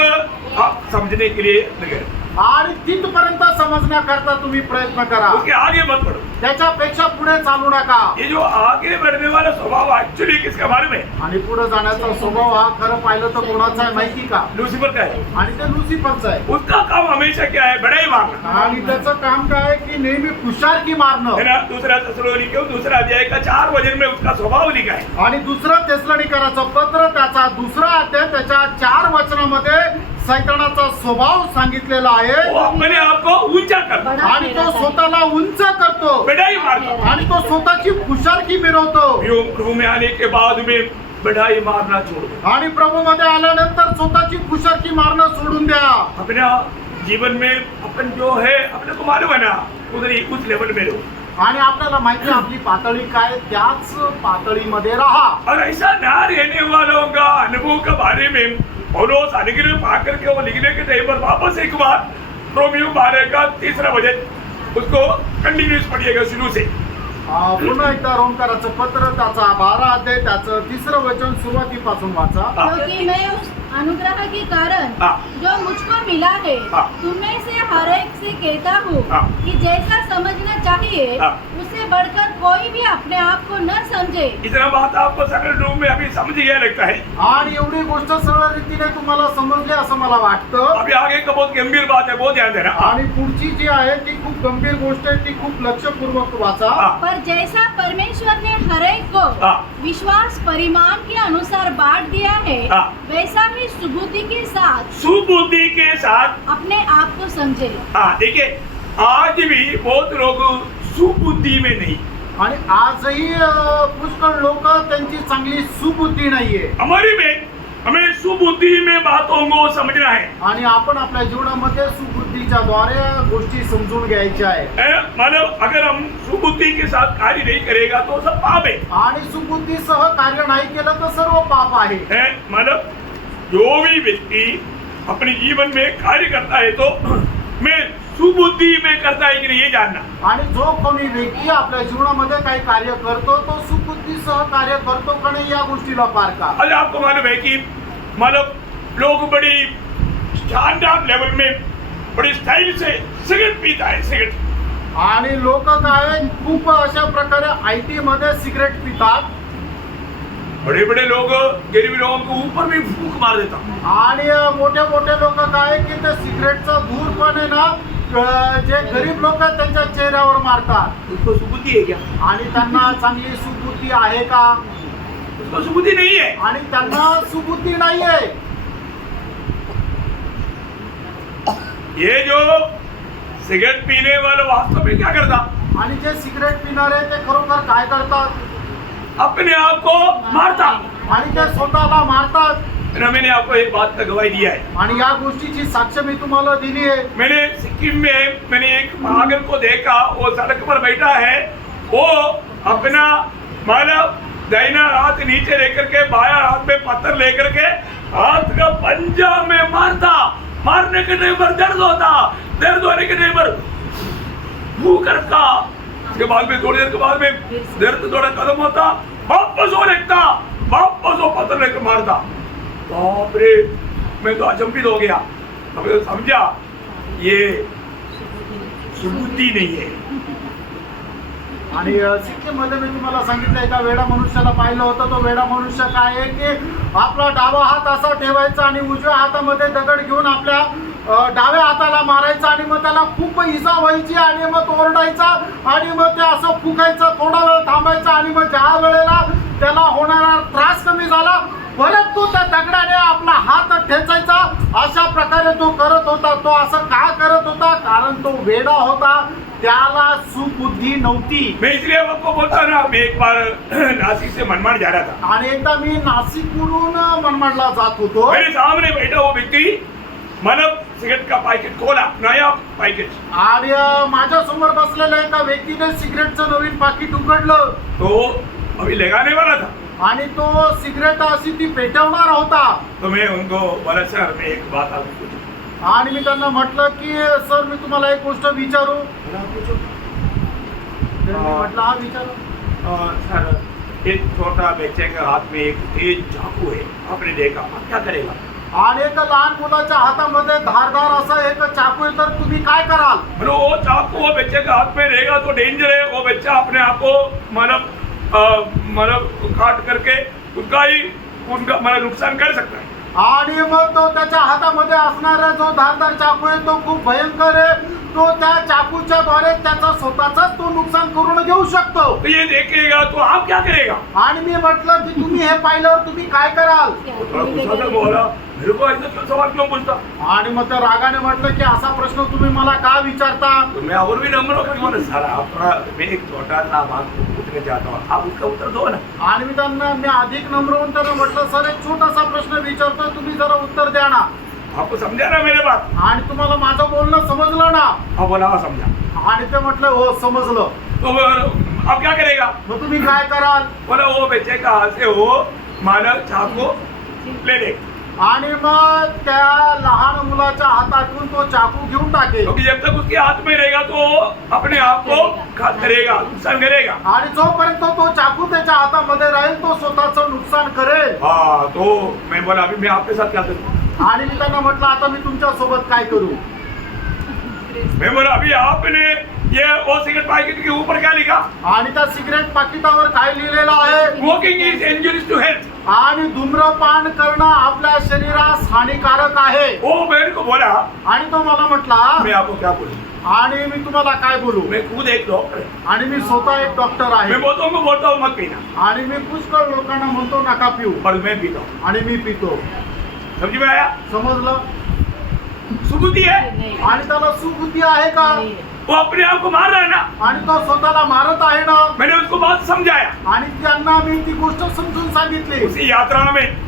आप समझने के लिए लगे। आणि तिथपर्यंत समजण्याकरता तुम्ही प्रयत्न करा. उसके आगे मत बढ़ो. त्याच्यापेक्षा पुढे चालू नका. ये जो आगे बढ़ने वाला स्वभाव एक्चुअली किसके बारे में? आणि पुढे जाण्याचा स्वभाव हा खरं पाहिलं तर कोणाचा आहे माहिती का? लूसीफर का है. आणि ते लुसिफरचा आहे. उसका काम हमेशा क्या है? बड़ाई मारना आणि त्याचं काम काय आहे की नेहमी खुशारकी है मारणं. ना. दूसरा थेसलोनिकैयों दूसरा अध्याय का 4 वचन में उसका स्वभाव लिखा है. आणि दुसरं थेसलोनिकराचं पत्र त्याचा दुसरा अध्याय त्याच्या 4 वचनामध्ये सैतानाचा स्वभाव सांगितलेला वो आहे. अपने आप को ऊंचा करता, बड़ा आणि तो मेरा स्वतःला उंच करतो बड़ाई मारता. आणि तो स्वतःची खुशारकी मिरवतो. यूं प्रभु में आने के बाद में बढ़ाई मारना छोड़ दो. आणि प्रभूमध्ये आल्यानंतर स्वतःची खुशारकी मारणं सोडून द्या. अपना जीवन में अपन जो है अपने को मालूम है ना, उधर ही उस लेवल में रहो. आणि आपल्याला माहिती आहे आपली पातळी काय, त्याच पातळीमध्ये राहा. और ऐसा ना रहने वालों का अनुभव के बारे में पौलुस अनुग्रह पाकर के वो लिखने के टाइम पर वापस एक बार रोमियो 12 का 3रा वचन उसको कंटिन्यूस पढ़िएगा शुरू से. पुन्हा एकदा रोमकाराचं पत्र त्याचा 12 अध्याय त्याचं 3रं वचन सुरुवातीपासून वाचा. क्योंकि मैं उस अनुग्रह के कारण हाँ। जो मुझको मिला है हाँ। तुम्हें से हर एक से कहता हूँ हाँ। कि जैसा समझना चाहिए हाँ। उससे बढ़कर कोई भी अपने आप को न समझे. इतना बात आपको सरल रूप में अभी समझ गया लगता है. आणि एवढी गोष्ट सरळ रीतीने तुम्हाला समजली असं मला वाटतं. अभी आगे का बहुत गंभीर बात है, बहुत ध्यान देना. आणि पुढची जी आहे ती खूप गंभीर गोष्ट आहे, ती खूप लक्षपूर्वक वाचा. हाँ. पर जैसा परमेश्वर ने हर एक को हाँ। विश्वास परिमाण के अनुसार बांट दिया है हाँ। वैसा ही सुबुद्धि के साथ सुबुद्धि के साथ. अपने आप को समझे. हाँ देखिए, आज भी बहुत लोग सुबुद्धि में नहीं. आणि आजही पुष्कळ लोक त्यांची चांगली सुबुद्धी नाहीये. हमारी में हमें सुबुद्धि में बातों को समझना है. आणि आपण आपल्या जीवनामध्ये सुबुद्धीच्या द्वारे गोष्टी समजून घ्यायच्या आहे. मतलब अगर हम सुबुद्धि के साथ कार्य नहीं करेगा तो सब पाप है. आणि सुबुद्धीसह कार्य नाही केलं तर सर्व पाप आहे. मतलब जो भी व्यक्ति अपने जीवन में कार्य करता है तो मैं सुबुद्धि में करता है कि नहीं ये जानना. आणि जो कोणी व्यक्ती आपल्या जीवनामध्ये काही कार्य करतो तो सुबुद्धीसह कार्य करतो का नाही या गोष्टीला पार का. आज आपको मालूम है कि मतलब लोग बड़ी स्टैंडर्ड लेवल में बड़ी स्टाइल से सिगरेट पीता है. सिगरेट आणि लोक काय खूप अशा प्रकारे IT मध्ये सिगरेट पितात. बड़े बड़े लोग गरीब लोगों के ऊपर भी फूंक मार देता. आणि मोठे मोठे लोक काय की ते सिगरेटचा धूर पण आहे ना जे गरीब लोक आहेत त्यांच्या चेहऱ्यावर मारतात. उसको सुबुद्धि है क्या? आणि त्यांना चांगली सुबुद्धी आहे का? उसको सुबुद्धि नहीं है. आणि त्यांना सुबुद्धी नाहीये. ये जो सिगरेट पीने वाला वास्तव में क्या करता? आणि जे सिगरेट पिणारे ते खरोखर काय करतात? अपने आप को मारता. आणि ते स्वतःला मारतात. ना मैंने आपको एक बात का गवाही दिया है. आणि या गोष्टीची साक्ष मी तुम्हाला दिली आहे. मैंने सिक्किम में मैंने एक पागल को देखा, वो सड़क पर बैठा है. वो अपना मतलब दाहिना हाथ नीचे लेकर के बाया हाथ में पत्थर लेकर के हाथ का पंजा में मारता. मारने के टाइम पर दर्द होता, दर्द होने के टाइम पर मुंह करता. उसके बाद में थोड़ी देर के बाद में दर्द थोड़ा खत्म होता, वापस वो लगता, वापस वो पत्थर लेकर मारता. बाप रे, मैं तो अचंभित हो गया. अब तो समझा ये सुबुद्धि नहीं है. आणि सिक्कीम मध्ये मी तुम्हाला सांगितलं एका वेडा मनुष्याला पाहिलं होतं. तो वेडा मनुष्य काय आहे की आपला डावा हात असा ठेवायचा आणि उजव्या हातामध्ये दगड घेऊन आपल्या डाव्या हाताला मारायचा आणि मग त्याला खूप इजा व्हायची आणि मग तो ओरडायचा आणि मग ते असं फुकायचं. थोडा वेळ थांबायचा आणि मग ज्या वेळेला त्याला होणारा त्रास कमी झाला परत तो त्या दगडाने आपला हात ठेचायचा. अशा प्रकारे तो करत होता. तो असं का करत होता? कारण तो वेडा होता, त्याला सुबुद्धी नव्हती. मैं इसलिए आपको बोलता ना, मैं एक बार नासिक से मनमाड जा रहा था. आणि एकदा मी नाशिकवरून मनमाडला जात होतो. मेरे सामने बैठा वो व्यक्ति मतलब सिगरेट का पैकेट खोला, नया पैकेट. आणि माझ्या समोर बसलेल्या एका व्यक्तीने सिगरेटचं नवीन पाकिट उघडलं. तो अभी लगाने वाला था. आणि तो सिगरेट अशी ती पेटवणार होता. तो मैं उनको बोला, सर मैं एक बात आपको पूछूं. आणि मी त्यांना म्हटलं की सर मी तुम्हाला एक गोष्ट विचारू. मी म्हटलं हा विचारू. सर एक छोटा बच्चे के हाथ में एक तेज चाकू है, आपने देखा, आप क्या करेगा? आणि एक लहान मुलाच्या हातामध्ये धारदार असा एक चाकू आहे, तर तुम्ही काय कराल? मतलब वो चाकू वो बच्चे के हाथ में रहेगा तो डेंजर है, वो बच्चा अपने आप को मतलब काट करके उनका मतलब नुकसान कर सकता है। आणि मग तो त्याच्या हातामध्ये असणारा जो धारदार चाकू आहे तो खूप भयंकर आहे, तो त्या चाकूच्या द्वारे त्याचा स्वतःचाच तो नुकसान करून घेऊ शकतो। तो ये देखेगा तो आप क्या करेगा? आणि मी म्हटलं की तुम्ही हे पाहिल्यावर तुम्ही काय कराल? थोड़ा गुस्सा था, बोला मेरे को ऐसा क्यों सवाल क्यों पूछता? आणि मग त्या रागाने म्हटलं की असा प्रश्न तुम्ही मला का विचारता? तो मैं और भी नम्र होकर बोला सर आप थोड़ा मैं एक छोटा सा बात पूछना चाहता हूँ, आप उसका उत्तर दो ना। आणि मी त्यांना अधिक नम्र होऊन त्यांना म्हटलं सर एक छोटासा प्रश्न विचारतोय, तुम्ही जरा उत्तर द्या ना। आपको समझा ना मेरे बात? आणि तुम्हाला माझं बोलणं समजलं ना? हाँ बोला, हाँ समझा। आणि ते म्हटलं हो समजलं। तो अब क्या करेगा? मग तुम्ही काय कराल? बोला वो बच्चे का हाथ से वो मानव चाकू ले ले, आणि मग त्या लहान मुलाच्या हातातून तो चाकू घेऊन टाकेल। क्योंकि जब तक उसके हाथ में रहेगा तो वो अपने आप को घात करेगा, नुकसान करेगा। आणि जोपर्यंत तो चाकू त्याच्या हातामध्ये राहील तो स्वतःचं नुकसान करेल। हाँ तो मैं बोला अभी मैं आपके साथ क्या करूँ? आणि मी त्यांना म्हटलं आता मी तुमच्या सोबत काय करू? मैं बोला अभी आपने ये वो सिगरेट पैकेट के ऊपर क्या लिखा? आणि त्या सिगरेट पाकिटावर काय लिहिलेलं आहे? Smoking is injurious to health. आणि धूम्रपान करणं आपल्या शरीरास हानिकारक आहे। वो मेरे को बोला, आणि तो मला म्हटला मैं आपको क्या बोलूं? आणि मी तुम्हाला काय बोलू? मैं खुद एक डॉक्टर है, आणि मी स्वतः एक डॉक्टर आहे। मैं बोलता हूँ मत पीना, आणि मी पुष्कळ लोकांना म्हणतो नका पिऊ, पर मैं पीता हूँ। आणि मी पितो। समझ में आया? समजलं? सुबुद्धि है, आणि त्याला सुबुद्धी आहे का? वो अपने आप को मार रहा है ना। आणि तो स्वतःला मारत आहे ना? मैंने उसको बात समझाया। आणि त्यांना मी ती गोष्ट समजून सांगितली। उसी यात्रा में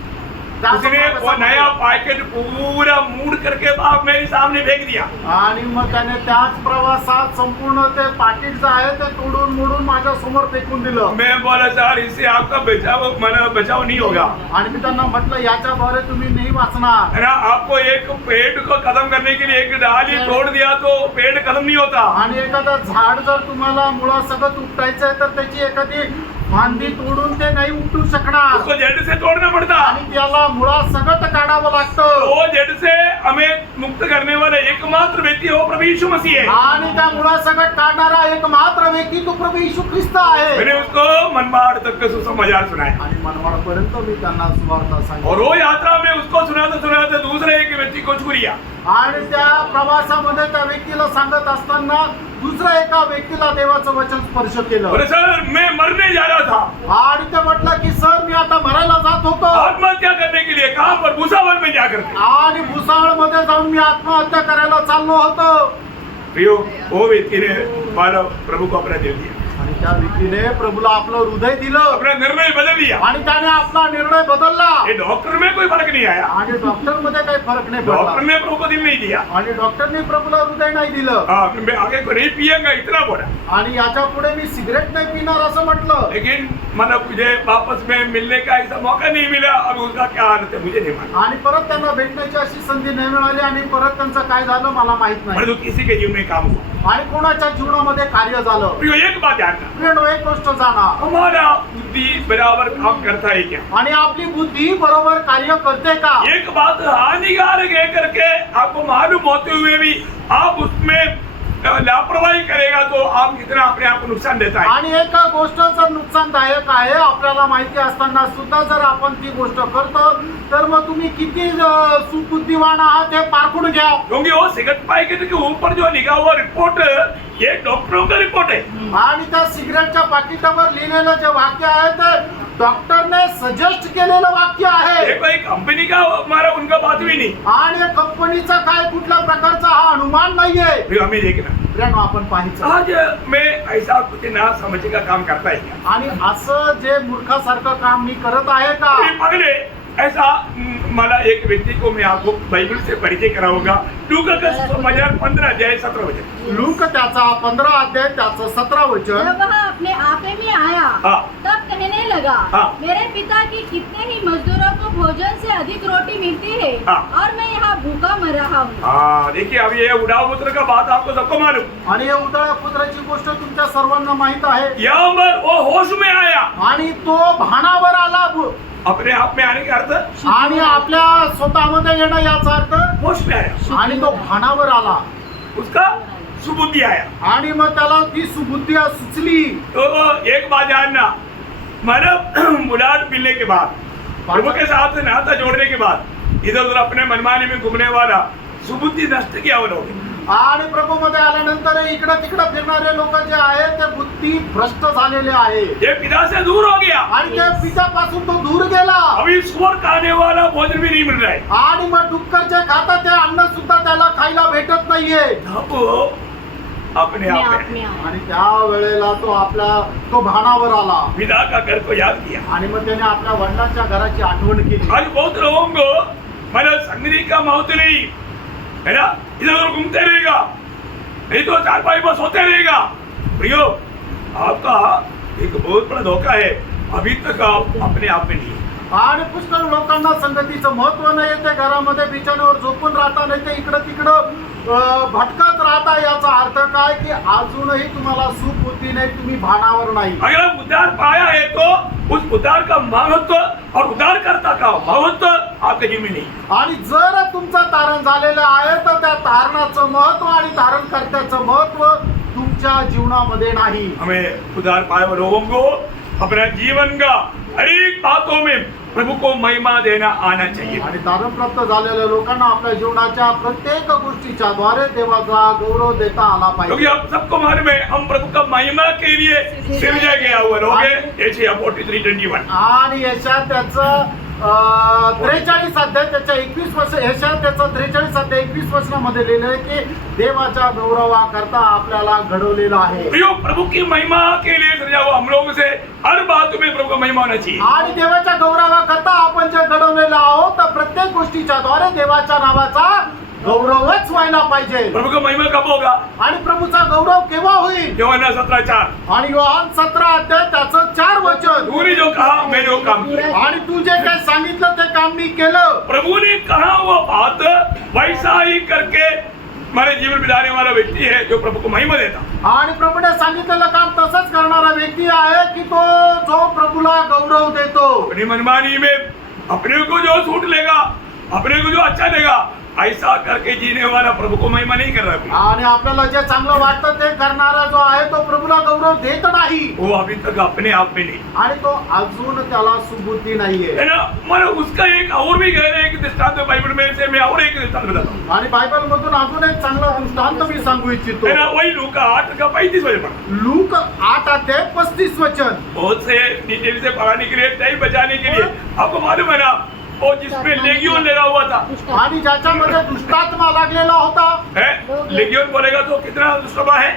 उसने वो नया पैकेट पूरा मूड करके आप मेरे सामने फेंक दिया। आणि मग त्याने त्याच प्रवासात संपूर्ण ते पाकिट जे आहे ते तोडून मोडून माझ्या समोर फेकून दिलं। मैं बोला सर इससे आपका बचाव नहीं होगा, आणि मी त्यांना म्हटलं याच्याद्वारे तुम्ही नाही वाचणार। है ना। आपको एक पेड़ को खत्म करने के लिए एक डाली तोड़ दिया तो पेड़ खत्म नहीं होता। आणि एखादं झाड जर तुम्हाला मुळासकट उपटायचं आहे तर त्याची एखादी फांदी तोडून ते नाही उपटू शकणार, उसको जड़ से तोड़ना पड़ता। आणि त्याला मुळासकट काढावं लागतं। वो जड़ से हमें मुक्त करने वाला एकमात्र व्यक्ति वो प्रभु यीशु मसीह है। आणि त्या मुळासकट काढणारा एकमात्र व्यक्ती तो प्रभू येशू ख्रिस्त आहे। मैंने उसको मनमाड़ तक का सुसमाचार सुनाया, आणि मनमाडपर्यंत मी त्यांना सुवार्ता और सांगितली। वो यात्रा में उसको सुनाते दूसरे एक व्यक्ति को छुरिया। आणि त्या प्रवासामध्ये त्या व्यक्तीला सांगत असताना दुसऱ्या एका व्यक्तीला देवाचं वचन स्पर्श केलं। बोले सर मैं मरने जा रहा था, आणि ते म्हटलं की सर मी आता मरायला जात होतो। आत्महत्या करने के लिए कहाँ पर? भूसावल में जाकर के। आणि भुसावळमध्ये जाऊन मी आत्महत्या करायला चाललो होतो। प्रियो वो व्यक्ति ने मानव प्रभु को अपना दिल दिया, आणि त्या व्यक्तीने प्रभूला आपलं हृदय दिलं, अपना निर्णय बदल दिया। आणि त्याने आपला निर्णय बदलला। ये डॉक्टर में कोई फर्क नहीं आया, आणि डॉक्टर मध्ये काही फरक नाही डॉक्टर पडला, ने प्रभु को दिल नहीं दिया। आणि डॉक्टरने प्रभूला हृदय नाही दिलं। हाँ मैं आगे को नहीं पिएगा इतना बोला, आणि याच्या पुढे मी सिगरेट नाही पिणार असं म्हटलं। लेकिन मतलब मुझे वापस में मिलने का ऐसा मौका नहीं मिला। अब उसका क्या हालत है मुझे नहीं मालूम, आणि परत त्यांना भेटण्याची अशी संधी नाही मिळाली, आणि परत त्यांचं काय झालं मला माहित नाही, परंतु किसी के जीवन में काम हुआ। आणि कोणाच्या जीवनामध्ये कार्य झालं। प्रियो एक बात जानना, प्रियनो, एक गोष्ट जाणा, हमारा बुद्धि बराबर काम करता है क्या? आणि आपली बुद्धी बरोबर कार्य करते का? एक बात हानिकारक है करके आपको मालूम होते हुए भी आप उसमें लापरवाही करेगा तो आप कितना अपने आप को नुकसान देता है। आणि एक गोष्ट जर नुकसानदायक आहे आपल्याला माहिती असताना सुद्धा जर आपण ती गोष्ट करतो तर मग तुम्ही किती सुबुद्धिवान आहात हे पारखून घ्या। क्योंकि वो सिगरेट पैकेट के ऊपर जो लिखा हुआ रिपोर्ट ये डॉक्टरों का रिपोर्ट है। आणि त्या सिगरेटच्या पाकिटावर लिहिलेलं जे वाक्य आहे ते डॉक्टरने सजेस्ट केलेलं वाक्य ये आहे। कोई कंपनी का हमारा उनका बात भी नहीं। आणि कंपनीचा काय कुठल्या प्रकारचा हा अनुमान नाहीये। फिर हमें देखना प्रियनो, आपण पाहायचं आज मैं ऐसा कुछ ना समझने का काम करता है क्या? आणि असं जे मूर्खासारखं काम मी करत आहे का? अभी पगले ऐसा मला एक व्यक्ति को मैं आपको बाइबल से परिचय कराऊंगा। लूका का समाचार 15 अध्याय 17 वचन। लूक त्याचा 15 अध्याय त्याचं 17 वचन। जब वह अपने आपे में आया हाँ। तब कहने लगा, हाँ। मेरे पिता की कितने ही मजदूरों को भोजन से अधिक रोटी मिलती है, हाँ। और मैं यहाँ भूखा मर रहा हूँ। हाँ देखिए अब ये उड़ाव पुत्र का बात आपको सबको मालूम। आणि या उदळ्या पुत्राची गोष्ट तुमच्या सर्वांना माहित आहे। यहाँ पर वो होश में आया, आणि तो भानावर आला, अपने आप में आने का अर्थ आणि आपल्या स्वतःमध्ये येणं याचा अर्थ होश में आया, आणि तो भानावर आला उसका सुबुद्धि आया। आणि मग त्याला ती सुबुद्धी सुचली। तो एक बात जानना, मानव मुलाट मिलने के बाद, प्रभु के साथ नाता जोड़ने के बाद इधर उधर अपने मनमानी में घूमने वाला सुबुद्धि नष्ट किया वो लोग। आणि प्रभू मध्ये आल्यानंतर इकडं तिकडं फिरणारे लोक जे आहेत ते बुद्धी भ्रष्ट झालेले आहे ये पिता से दूर हो गया, आणि त्या पित्यापासून तो दूर गेला। अभी सुअर खाने वाला भोजन भी नहीं मिल रहा है। आणि मग डुक्कर जे खातात ते अन्न सुद्धा त्याला खायला भेटत नाहीये। तब वो अपने आप में आणि त्या वेळेला तो भानावर आला पिता का घर को याद किया। आणि मग त्याने आपल्या वडिलांच्या घराची आठवण केली। आज बहुत लोगों को मतलब संगरी का माहौल नहीं है ना, इधर उधर घूमते रहेगा, नहीं तो चारपाई पर सोते रहेगा। प्रियो, आपका एक बहुत बड़ा धोखा है, अभी तक आप अपने आप में नहीं है। आणि पुष्कळ लोकांना संगतीचं महत्व नाही, ते घरामध्ये बिछाण्यावर झोपून राहता, नाही ते इकडं तिकडं भटकत राहता। याचा अर्थ काय की अजूनही तुम्हाला सुख होती नाही, तुम्ही भानावर नाही। अगर आप उद्धार पाया है तो उस उद्धार का महत्व और उद्धारकर्ता का महत्व आपके जीवन में नहीं। आणि जर तुमचं तारण झालेलं आहे तर त्या तारणाचं महत्व आणि तारणकर्त्याचं महत्व तुमच्या जीवनामध्ये नाही। हमें उद्धार पाए हुए लोगों को अपना जीवन का हर एक बातों में प्रभु को महिमा देना आना चाहिए। आणि तारण प्राप्त झालेल्या लोकांना आपल्या जीवनाच्या प्रत्येक गोष्टीच्या द्वारे देवाचा गौरव देता आला क्योंकि पाहिजे। आप सबको मालूम है हम प्रभु का महिमा के लिए सृजा गया हुआ लोग हैं। यशायाह 43:21 आणि यशायाह त्याचं 43 अध्याय त्याच्या 21 वर्ष यशायाह त्याचं 43 अध्याय 21 वचनामध्ये लिहिलं आहे की देवाच्या गौरवा करता आपल्याला घडवलेलं आहे। प्रियो, प्रभु की महिमा के लिए सृजा हुआ हम लोग से हर बात में प्रभु का महिमा होना चाहिए। आणि देवाच्या गौरवा करता आपण जे घडवलेलं आहोत तर प्रत्येक गोष्टीच्या द्वारे देवाच्या नावाचा गौरवच व्हायला पाहिजे। प्रभु का महिमा कब होगा? आणि प्रभूचा गौरव केव्हा होईल? योहन्ना 17:4 आणि योहान 17 अध्याय त्याचं 4 वचन, तूने जो कहा मैंने वो काम किया। आणि तू जे काही सांगितलं ते काम मी केलं। प्रभु ने कहा वो बात वैसा ही करके हमारे जीवन बिताने वाला व्यक्ति है जो प्रभु को महिमा देता। आणि प्रभूने सांगितलेलं काम तसंच करणारा व्यक्ती आहे की तो जो प्रभूला गौरव देतो। अपनी मनमानी में अपने को जो सूट लेगा, अपने को जो अच्छा लेगा, ऐसा करके जीने वाला प्रभु को महिमा नहीं कर रहा। आणि आपल्याला जे चांगलं वाटतं ते करणारा जो आहे तो प्रभूला गौरव देत नाही। वो अभी तक अपने आप में नहीं आणि तो अजून त्याला सुबुद्धी नाहीये। है ना। मैं उसका एक और भी गहरे एक दृष्टांत बाइबल में से मैं और एक दृष्टांत बताता हूँ, आणि बायबल मधून अजून एक चांगला दृष्टांत मी सांगू इच्छितो। है ना। वही लूका 8:35 वचन पढ़ा। लूक 8 अध्याय 35 वचन। बहुत से डिटेल से पढ़ाने के लिए, टाइम बचाने के लिए, आपको मालूम है ना, वो जिसमें लेगियोन लगा हुआ था, आणि ज्याच्यामध्ये दुष्टात्मा लागलेला होता, है लेगियोन बोलेगा तो कितना दुष्टात्मा है?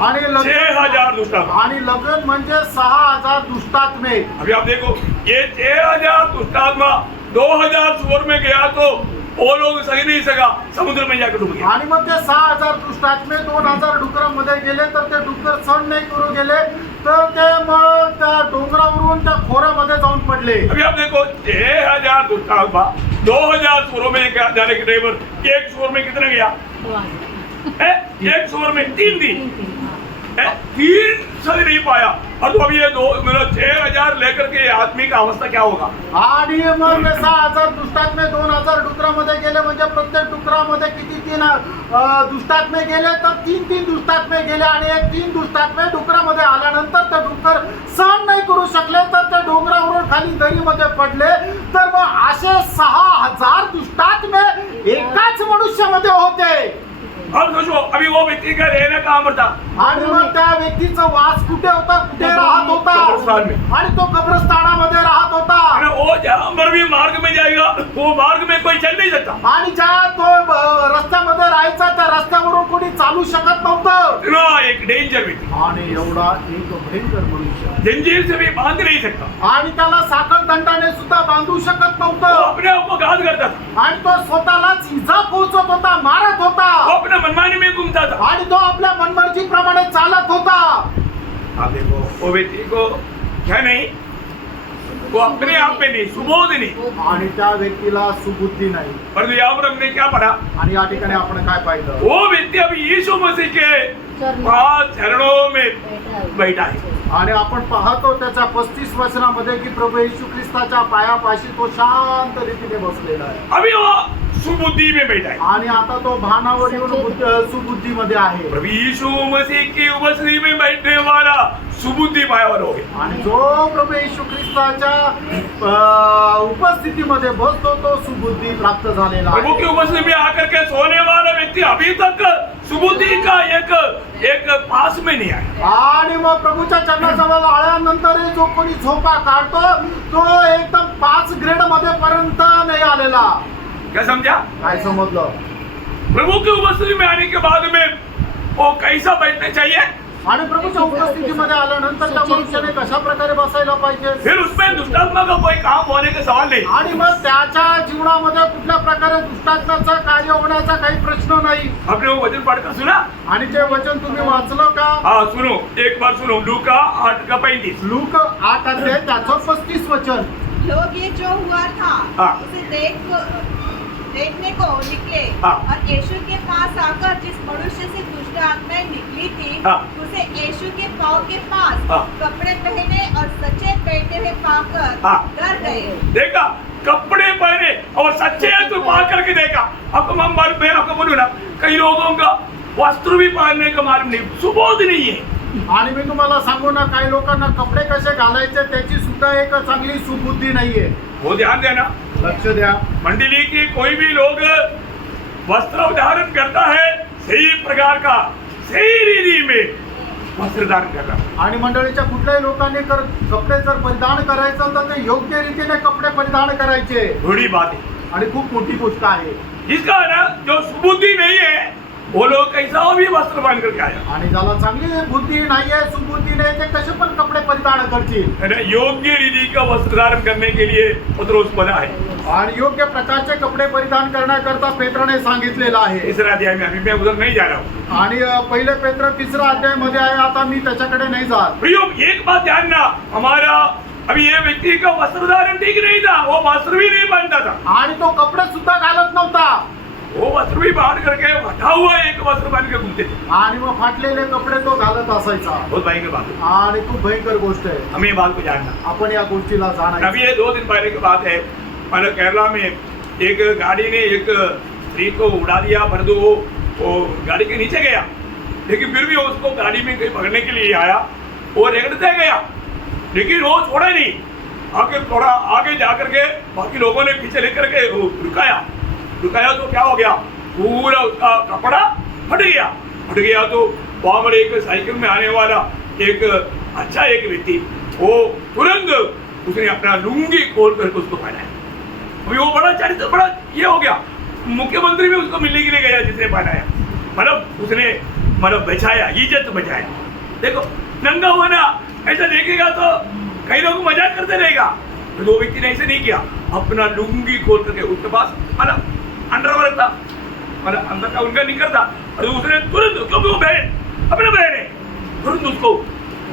आणि 6000 दुष्टात्मा। आणि लगन म्हणजे 6000 दुष्टात्मे। अभी आप देखो, ये 6000 दुष्टात्मा 2000 सुअर में गया तो वो लोग सही नहीं सका, समुद्र में जाकर डूब गया। आणि मग ते 6000 दुष्टात्मे 2000 डुकरांमध्ये गेले तर ते डुकर सहन नहीं करू गेले, तर ते मग त्या डोंगरावरून त्या खोऱ्यामध्ये जाऊन पडले। अभी आप देखो, 6000 दुष्टात्मा 2000 सुअरों में जाने के ड्राइवर एक सुअर में कितना गया है? एक सुअर में 3 दिन है, 3 सही नहीं पाया। और तो अब ये 6000 लेकर के आदमी का अवस्था क्या होगा? आणि मग 6000 दुष्टात्मे 2000 डुकरामध्ये गेले, म्हणजे प्रत्येक डुकरामध्ये किती 3 दुष्टात्मे गेले, तर 3 दुष्टात्मे गेले। आणि हे 3 दुष्टात्मे डुकरामध्ये आल्यानंतर ते डुकर सहन नाही करू शकले, तर ते डोंगरावरून खाली दरीमध्ये पडले। तर मग असे 6000 दुष्टात्मे एकाच मनुष्यामध्ये होते। अब सोचो, अभी वो व्यक्ति का रहना कहाँ पर था? आणि मग त्या व्यक्तीचा वास कुठे होता? कुठे राहत होता? कब्रिस्तान में। आणि तो कब्रस्तानामध्ये राहत होता। अरे वो जहाँ पर भी मार्ग में जाएगा, वो मार्ग में कोई चल नहीं सकता। आणि ज्या तो रस्त्यामध्ये राहायचा त्या रस्त्यावरून कोणी चालू शकत नव्हतं। इतना एक डेंजर व्यक्ति, आणि एवढा एक भयंकर मनुष्य, जंजीर से भी बांध नहीं सकता, आणि त्याला साखर दंडाने सुद्धा बांधू शकत वो नव्हतं। अपने आप को घात करता था, आणि तो स्वतःलाच इजा पोहोचत होता, मारत वो होता, अपने मनमानी में घूमता था। आणि तो आपल्या मनमर्जी प्रमाणे चालत होता। आप देखो, वो व्यक्ति को क्या नहीं, वो अपने आप में नहीं, सुबोध नहीं। आणि त्या व्यक्तीला सुबुद्धी नाही। परंतु यहाँ पर हमने क्या पढ़ा? आणि या ठिकाणी आपण काय पाहिलं? वो व्यक्ति अभी यीशु मसीह के 5 चरणों में बैठा है। आणि आपण पाहतो त्याच्या 35 वचनामध्ये की प्रभू येशू ख्रिस्ताच्या पायापाशी तो शांत रीतीने बसलेला आहे अभी वो सुबुद्धि में बैठा है। आणि आता तो भानावर येऊन सुबुद्धीमध्ये आहे प्रभु यीशु मसीह की उपस्थिति में बैठने वाला सुबुद्धि पायावर हो गया। आणि जो प्रभू येशू ख्रिस्ताच्या उपस्थितीमध्ये बसतो तो सुबुद्धी प्राप्त झालेला प्रभु की आहे उपस्थिति में आकर के सोने वाला व्यक्ति अभी तक सुबुद्धि का एक पास में नहीं आया। आणि मग प्रभूच्या चरणाजवळ आल्यानंतरही जो कोणी झोपा काढतो तो एकदम 5 ग्रेड मध्ये पर्यंत नाही आलेला. क्या समझा? काय समजलं? प्रभु की उपस्थिति में आने के बाद में वो कैसा बैठना चाहिए? आणि प्रभूच्या उपस्थितीमध्ये आल्यानंतर त्या मनुष्याने कशा प्रकारे बसायला पाहिजे. फिर उसमें दुष्टात्मा का कोई काम होने का सवाल नहीं। आणि मग त्याच्या जीवनामध्ये कुठल्या प्रकारे दुष्टात्माचं कार्य होण्याचा काही प्रश्न नाही. आपने वो वचन पढ़कर सुना? आणि जे वचन तुम्ही वाचलं का? हाँ सुनो, एक बार सुनो, लूका 8:35। लूक 8 अध्याय त्याचं 35 वचन. लोग ये जो हुआ था हाँ। उसे देखने को निकले हाँ। और यीशु के पास आकर जिस मनुष्य से दुष्ट आत्माएं निकली थी हाँ। उसे यीशु के पाँव के पास हाँ। कपड़े पहने और सचेत बैठे हुए पाकर हाँ। डर गए। देखा, कपड़े पहने और सच्चे तो पा करके देखा। आपको मैं आपको बोलूँ ना, कई लोगों का वस्त्र भी पहनने का मालूम नहीं, सुबोध नहीं है। आणि मी तुम्हाला सांगू ना, काही लोकांना कपडे कसे घालायचे त्याची सुद्धा एक चांगली सुबुद्धी नाहीये. वो ध्यान देना, लक्ष द्या. मंडली की कोई भी लोग वस्त्र धारण करता है सही प्रकार का, सही रीति में वस्त्र धारण करता है। आणि मंडळीच्या कुठल्याही लोकांनी कपडे जर परिधान करायचं तर ते योग्य रीतीने कपडे परिधान करायचे. बड़ी बात है। आणि खूप मोठी गोष्ट आहे. जिसका ना जो सुबुद्धि नहीं है वो लोग कैसा भी वस्त्र पहन करके आया। आणि ज्याला चांगली बुद्धी नाहीये, सुबुद्धी नाही, ते कसे पण कपडे परिधान करतील. है ना, योग्य रीति का वस्त्र धारण करने के लिए पत्रोस बना है। आणि योग्य प्रकारचे कपडे परिधान करण्याकरता पेत्राने सांगितलेलं आहे. तीसरा अध्याय में, अभी मैं उधर नहीं जा रहा हूँ। आणि पहिले पेत्र 3 अध्यायामध्ये आहे. आता मी त्याच्याकडे नाही जात. प्रियो, एक बात ध्यान, हमारा अभी ये व्यक्ति का वस्त्र धारण ठीक नहीं था, वो वस्त्र भी नहीं पहनता था आणि तो कपडे सुद्धा घालत नव्हता. वो वस्त्र भी बाहर करके हटा हुआ एक वस्त्र पहन के घूमते थे। आणि मग फाटलेले कपडे तो घालत असायचा. बहुत भयंकर बात है, आणि खूप भयंकर गोष्ट आहे. हमें ये बात को जानना। आपण या गोष्टीला जाणायचं. अभी ये 2 दिन पहले की बात है, मैंने केरला में एक गाड़ी ने एक स्त्री को उड़ा दिया, परंतु वो गाड़ी के नीचे गया, लेकिन फिर भी उसको गाड़ी में कहीं पकड़ने के लिए आया, वो रेंगते गया, लेकिन वो छोड़ा नहीं। आगे थोड़ा आगे जाकर के बाकी लोगों ने पीछे लेकर के रुकाया तो क्या हो गया, पूरा उसका कपड़ा फट गया। तो वहां पर एक साइकिल में आने वाला एक व्यक्ति, वो तुरंत उसने अपना लुंगी खोल करके उसको पहनाया। अभी वो बड़ा ये हो गया, मुख्यमंत्री भी उसको मिलने के लिए गया जिसने पहनाया, उसने बचाया, इज्जत बचाया। देखो, नंगा होना ऐसा देखेगा तो कई लोग मजाक करते रहेगा, तो 2 व्यक्ति ने ऐसे नहीं किया, अपना लुंगी खोल करके, उसके पास अंडरवेयर था, अंदर का उनका निकर था, और उसने तुरंत, क्योंकि वो अपने बहन है, तुरंत उसको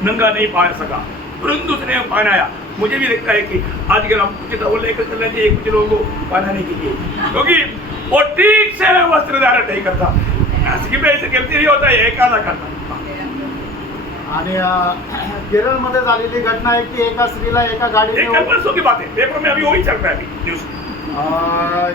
नंगा नहीं पा सका, तुरंत उसने पहनाया। मुझे भी लगता है कि आजकल हम कुछ तो लेकर चलना चाहिए कुछ लोगों को पहनाने के लिए, क्योंकि वो ठीक से वस्त्र धारण नहीं करता, ऐसे गलती नहीं होता, एकादा करता। आणि केरळमध्ये झालेली घटना आहे की एका स्त्रीला एका गाडीने एक परसों की बात है, पेपर में अभी वही चल रहा है अभी न्यूज।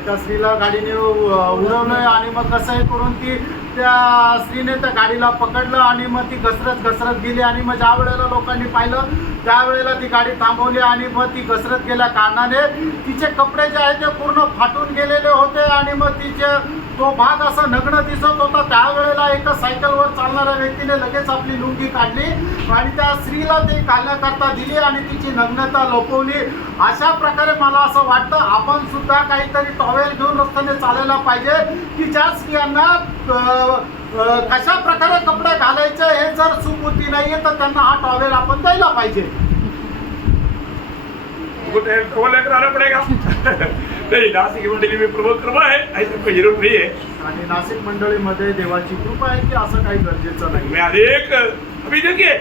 त्या स्त्रीला गाडीने उडवलंय आणि मग कसंही करून ती त्या स्त्रीने त्या गाडीला पकडलं आणि मग ती घसरत गेली. आणि मग ज्या वेळेला लोकांनी पाहिलं त्यावेळेला ती गाडी थांबवली आणि मग ती घसरत गेल्या कारणाने तिचे कपडे जे आहेत ते पूर्ण फाटून गेलेले होते आणि मग तिचे तो भाग असा नग्न दिसत होता. त्यावेळेला एका सायकलवर चालणाऱ्या व्यक्तीने लगेच आपली लुंगी काढली आणि त्या स्त्रीला ते घालण्याकरता दिली आणि तिची नग्नता लपवली. अशा प्रकारे मला असं वाटतं आपण सुद्धा काहीतरी टॉवेल घेऊन रस्त्याने चालायला पाहिजे की ज्या स्त्रियांना कशा प्रकारे कपडे घालायचे हे जर सुबुद्धी नाहीये तर त्यांना हा टॉवेल आपण द्यायला पाहिजे. वो लेकर आना पड़ेगा। नहीं, नासिक मंडली में प्रभु कृपा है, ऐसा कोई जरूरत नहीं है। आणि नाशिक मंडळीमध्ये देवाची कृपा आहे की असं काही गरजेचं नाही. मैं अभी देखिए,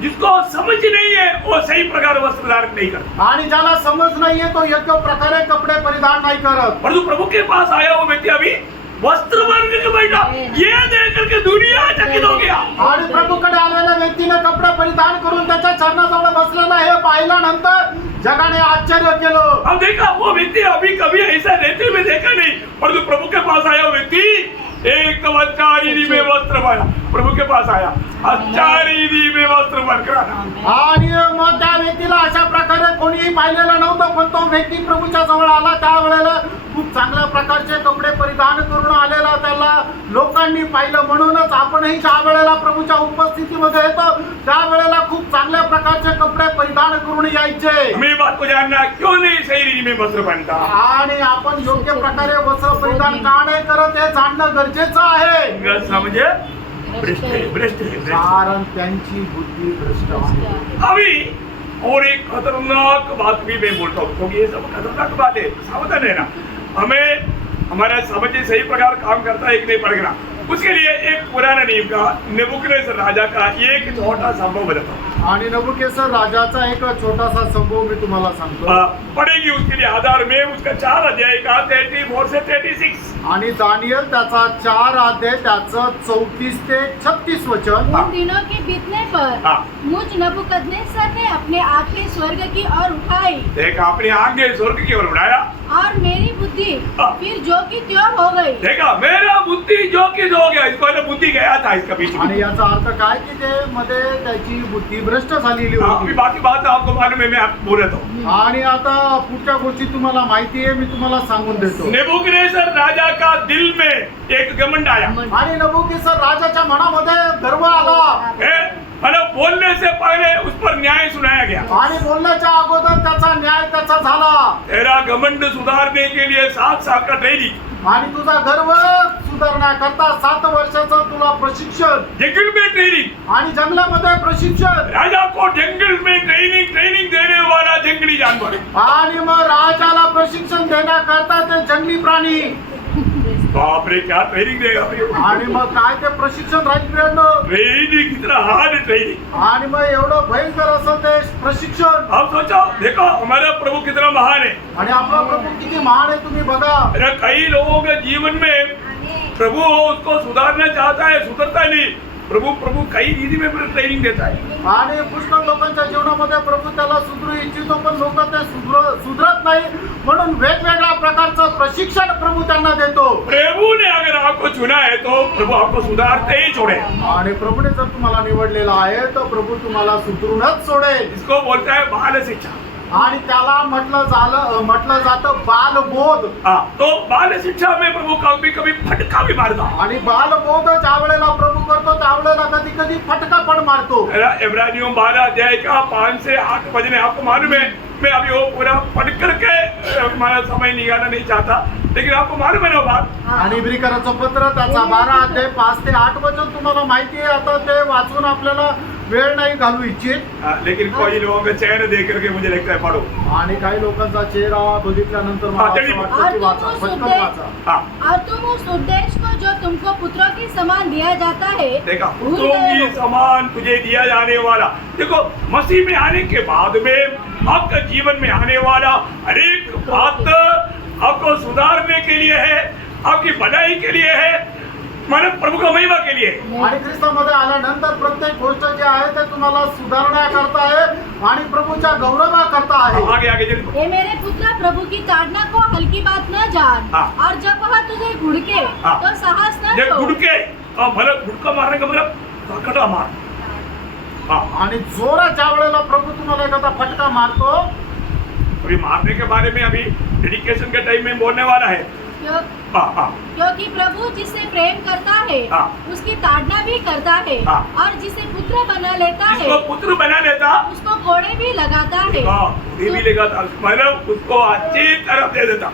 जिसको समझ नहीं है वो सही प्रकार वस्त्र धारण नहीं करता, आणि ज्याला समज नाहीये तो योग्य प्रकारे कपडे परिधान नाही करत. परंतु प्रभु के पास आया वो व्यक्ति अभी वस्त्र बांध करके बैठा, ये देख करके दुनिया चकित हो गया। आणि प्रभूकडे आलेल्या व्यक्तीने कपडे परिधान करून त्याच्या पाहिल्यानंतर जगाने आश्चर्य केलं. हम देखा वो व्यक्ति अभी कभी ऐसा रहते हुए देखा नहीं, परंतु प्रभु के पास आया वो व्यक्ति एकदम अच्छा रीति में वस्त्र बना, प्रभु के पास आया अच्छा रीति में वस्त्र बनकर आना. आणि मग त्या व्यक्तीला अशा प्रकारे कोणीही पाहिलेलं नव्हतं, पण तो व्यक्ती प्रभूच्या जवळ आला. त्यावेळेला खूप चांगल्या प्रकारचे कपडे परिधान करून आलेला त्याला लोकांनी पाहिलं. म्हणूनच आपणही ज्या वेळेला प्रभूच्या उपस्थितीमध्ये येतो त्यावेळेला खूप चांगल्या प्रकारचे कपडे परिधान करून यायचे. हमें बात को जानना क्यों नहीं सही रीति में वस्त्र पहनता. आणि आपण योग्य प्रकारे वस्त्र परिधान का नाही करत हे जाणणं गरजेचं आहे. समझे भ्रष्ट है, भ्रष्ट है, भ्रष्ट है. कारण त्यांची बुद्धी भ्रष्ट आहे. अभी और एक खतरनाक बात भी मैं बोलता हूँ, क्योंकि ये सब खतरनाक बात है, सावधान रहना. हमें हमारा समझ सही प्रकार काम करता है कि नहीं पड़ेगा. उसके लिए एक पुराना नियम का नेबुकदनेस्सर राजा का एक छोटा संभव बताता हूँ. आणि नबुकदनेस्सर राजाचा एक छोटासा संभव मी तुम्हाला सांगतो. पढ़ेगी उसके लिए आधार में उसका 4 अध्याय का 34 से 36. आणि दानियल त्याचा 4 अध्याय त्याचं 34 ते 36 वचन. उन दिनों के बीतने पर हाँ. मुझ नबूकदनेस्सर ने अपने आंखें स्वर्ग की ओर उठाई देखा अपनी आंखें स्वर्ग की ओर उठाया. और मेरी बुद्धि हाँ. फिर जो की त्यों हो गई. देखा मेरा बुद्धि जो कि हो गया, इसको पहले बुद्धि गया था इसका बीच में. आणि याचा अर्थ काय की ते मध्ये त्याची बुद्धी भ्रष्ट झालेली अभी होती. बाकी बात आपको मालूम है, मैं आपको बोल रहा हूँ. आणि आता पुढच्या गोष्टी तुम्हाला माहिती आहे, मी तुम्हाला सांगून देतो. नेबुकदनेस्सर राजा का दिल में एक घमंड आया. आणि नबुकदनेस्सर राजाच्या मनामध्ये गर्व आला. मतलब बोलने से पहले उस पर न्याय सुनाया गया. आणि बोलण्याच्या अगोदर त्याचा न्याय त्याचा झाला. तेरा घमंड सुधारने के लिए 7 साल का ट्रेनिंग, आणि तुझा गर्व सुधारण्याकरता 7 वर्षाचं तुला प्रशिक्षण. जंगल में ट्रेनिंग. आणि जंगलामध्ये प्रशिक्षण. राजा को जंगल में ट्रेनिंग देने वाला जंगली जानवर. आणि मग राजाला प्रशिक्षण देण्याकरता ते जंगली प्राणी. बाप रे क्या ट्रेनिंग देगा भाई. आणि मग काय ते प्रशिक्षण राहील मिळणं. ट्रेनिंग कितना हार्ड ट्रेनिंग. आणि मग एवढं भयंकर असं ते प्रशिक्षण. आप सोचो, देखो हमारा प्रभु कितना महान है. आणि आपला प्रभू किती महान आहे तुम्ही बघा. अरे कई लोगों के जीवन में प्रभु उसको सुधारना चाहता है, सुधरता नहीं. प्रभु कई रीति में ट्रेनिंग देता है. आणि पुष्कळ लोकांच्या जीवनामध्ये प्रभू त्याला सुधरू इच्छितो, पण लोक ते सुधरत नाही. म्हणून वेगवेगळ्या प्रकारचं प्रशिक्षण प्रभू त्यांना देतो. प्रभु ने अगर आपको चुना है तो प्रभु आपको सुधारते ही छोड़े. आणि प्रभूने जर तुम्हाला निवडलेला आहे तर प्रभू तुम्हाला सुधरूनच सोडेल. इसको बोलता है बाल शिक्षा. आणि त्याला म्हटलं जातं बालबोध. तो बाल शिक्षा में प्रभु कभी कभी फटका भी मारता. आणि बालबोध ज्या वेळेला प्रभू करतो त्यावेळेला कधी कधी फटका पण मारतो. इब्रानियों 12 अध्याय का 5 से 8 वचन आपको मालूम है. मैं अभी वो पूरा पढ़ करके हमारा समय निकालना नहीं चाहता, लेकिन आपको मालूम है ना बात. आणि इब्रिकराचं पत्र त्याचा 12 अध्याय 5 ते 8 वचन तुम्हाला माहिती आहे. आता ते वाचून आपल्याला वेळ नाही घालू इच्छित. लेकिन कोई लोगों का चेहरा देख करके मुझे लगता है पढ़ो. आणि काही लोकांचा चेहरा बघितल्यानंतर मला असं वाटतं की वाचा, पटकन वाचा. और तुम उस उद्देश्य को जो तुमको पुत्रों के समान दिया जाता है देखा पुत्रों की समान तुझे दिया जाने वाला. देखो मसीह में आने के बाद में आपका जीवन में आने वाला हर एक बात आपको सुधारने के लिए है, आपकी भलाई के लिए है, मानव प्रभु का महिमा के लिए. आणि ख्रिस्तामध्ये आल्यानंतर प्रत्येक गोष्ट जी आहे ते तुम्हाला सुधारण्याकरता आहे आणि प्रभूच्या गौरवाकरता आहे. आगे आगे चलिए. हे मेरे पुत्र, प्रभु की ताड़ना को हल्की बात न जान. हाँ. और जब वह तुझे घुड़के हाँ. तो साहस न ये छोड़. गुड़के मतलब गुड़का मारने का मतलब फटका मार. आणि जोरात ज्या वेळेला प्रभू तुम्हाला एखादा फटका मारतो. अभी मारने के बारे में अभी डेडिकेशन के टाइम में बोलने वाला है. क्योंकि प्रभु जिसे प्रेम करता है हाँ. उसकी ताड़ना भी करता है. हाँ. और जिसे पुत्र बना लेता है जिसको पुत्र बना लेता उसको घोड़े भी लगाता है. ये भी लगाता मतलब उसको अच्छी तरफ दे देता.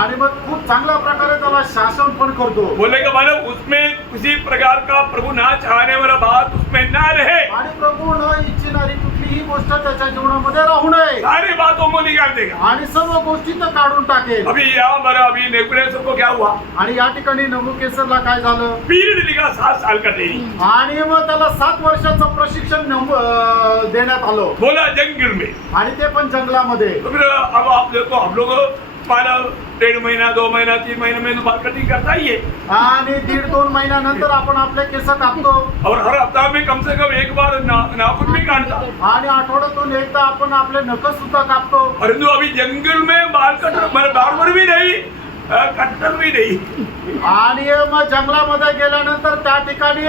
आणि मग खूप चांगल्या प्रकारे त्याला शासन पण करतो. बोले का मतलब उसमें किसी प्रकार का प्रभु ना चाहने वाला बात उसमें ना रहे. आणि प्रभू न इच्छिणारी कुठलीही गोष्ट त्याच्या जीवनामध्ये राहू नये. सारी बातों को निकाल देगा. आणि सर्व गोष्टी तो काढून टाकेल. अभी यहाँ बड़ा अभी नेबुकदनेस्सर को क्या हुआ. आणि या ठिकाणी नबुकदनेस्सरला काय झालं. पीरियड लिखा 7 साल का ट्रेनिंग. आणि मग त्याला 7 वर्षाचं प्रशिक्षण देण्यात आलं. बोला जंगल में. आणि ते पण जंगलामध्ये. तो फिर अब आप देखो हम लोग मानो 1.5 महीना 2 महीना 3 महीने में तो बाल कटिंग करता ही है आणि 1.5-2 महिन्यानंतर आपण आपले केस कापतो और हर हफ्ता में कम से कम एक बार नाखून भी काटता आणि आठवड्यातून एकदा आपण आपले नख सुद्धा कापतो. परंतु अभी जंगल में बाल कटर बार्बर भी नहीं कटर भी नहीं आणि मग जंगलामध्ये गेल्यानंतर त्या ठिकाणी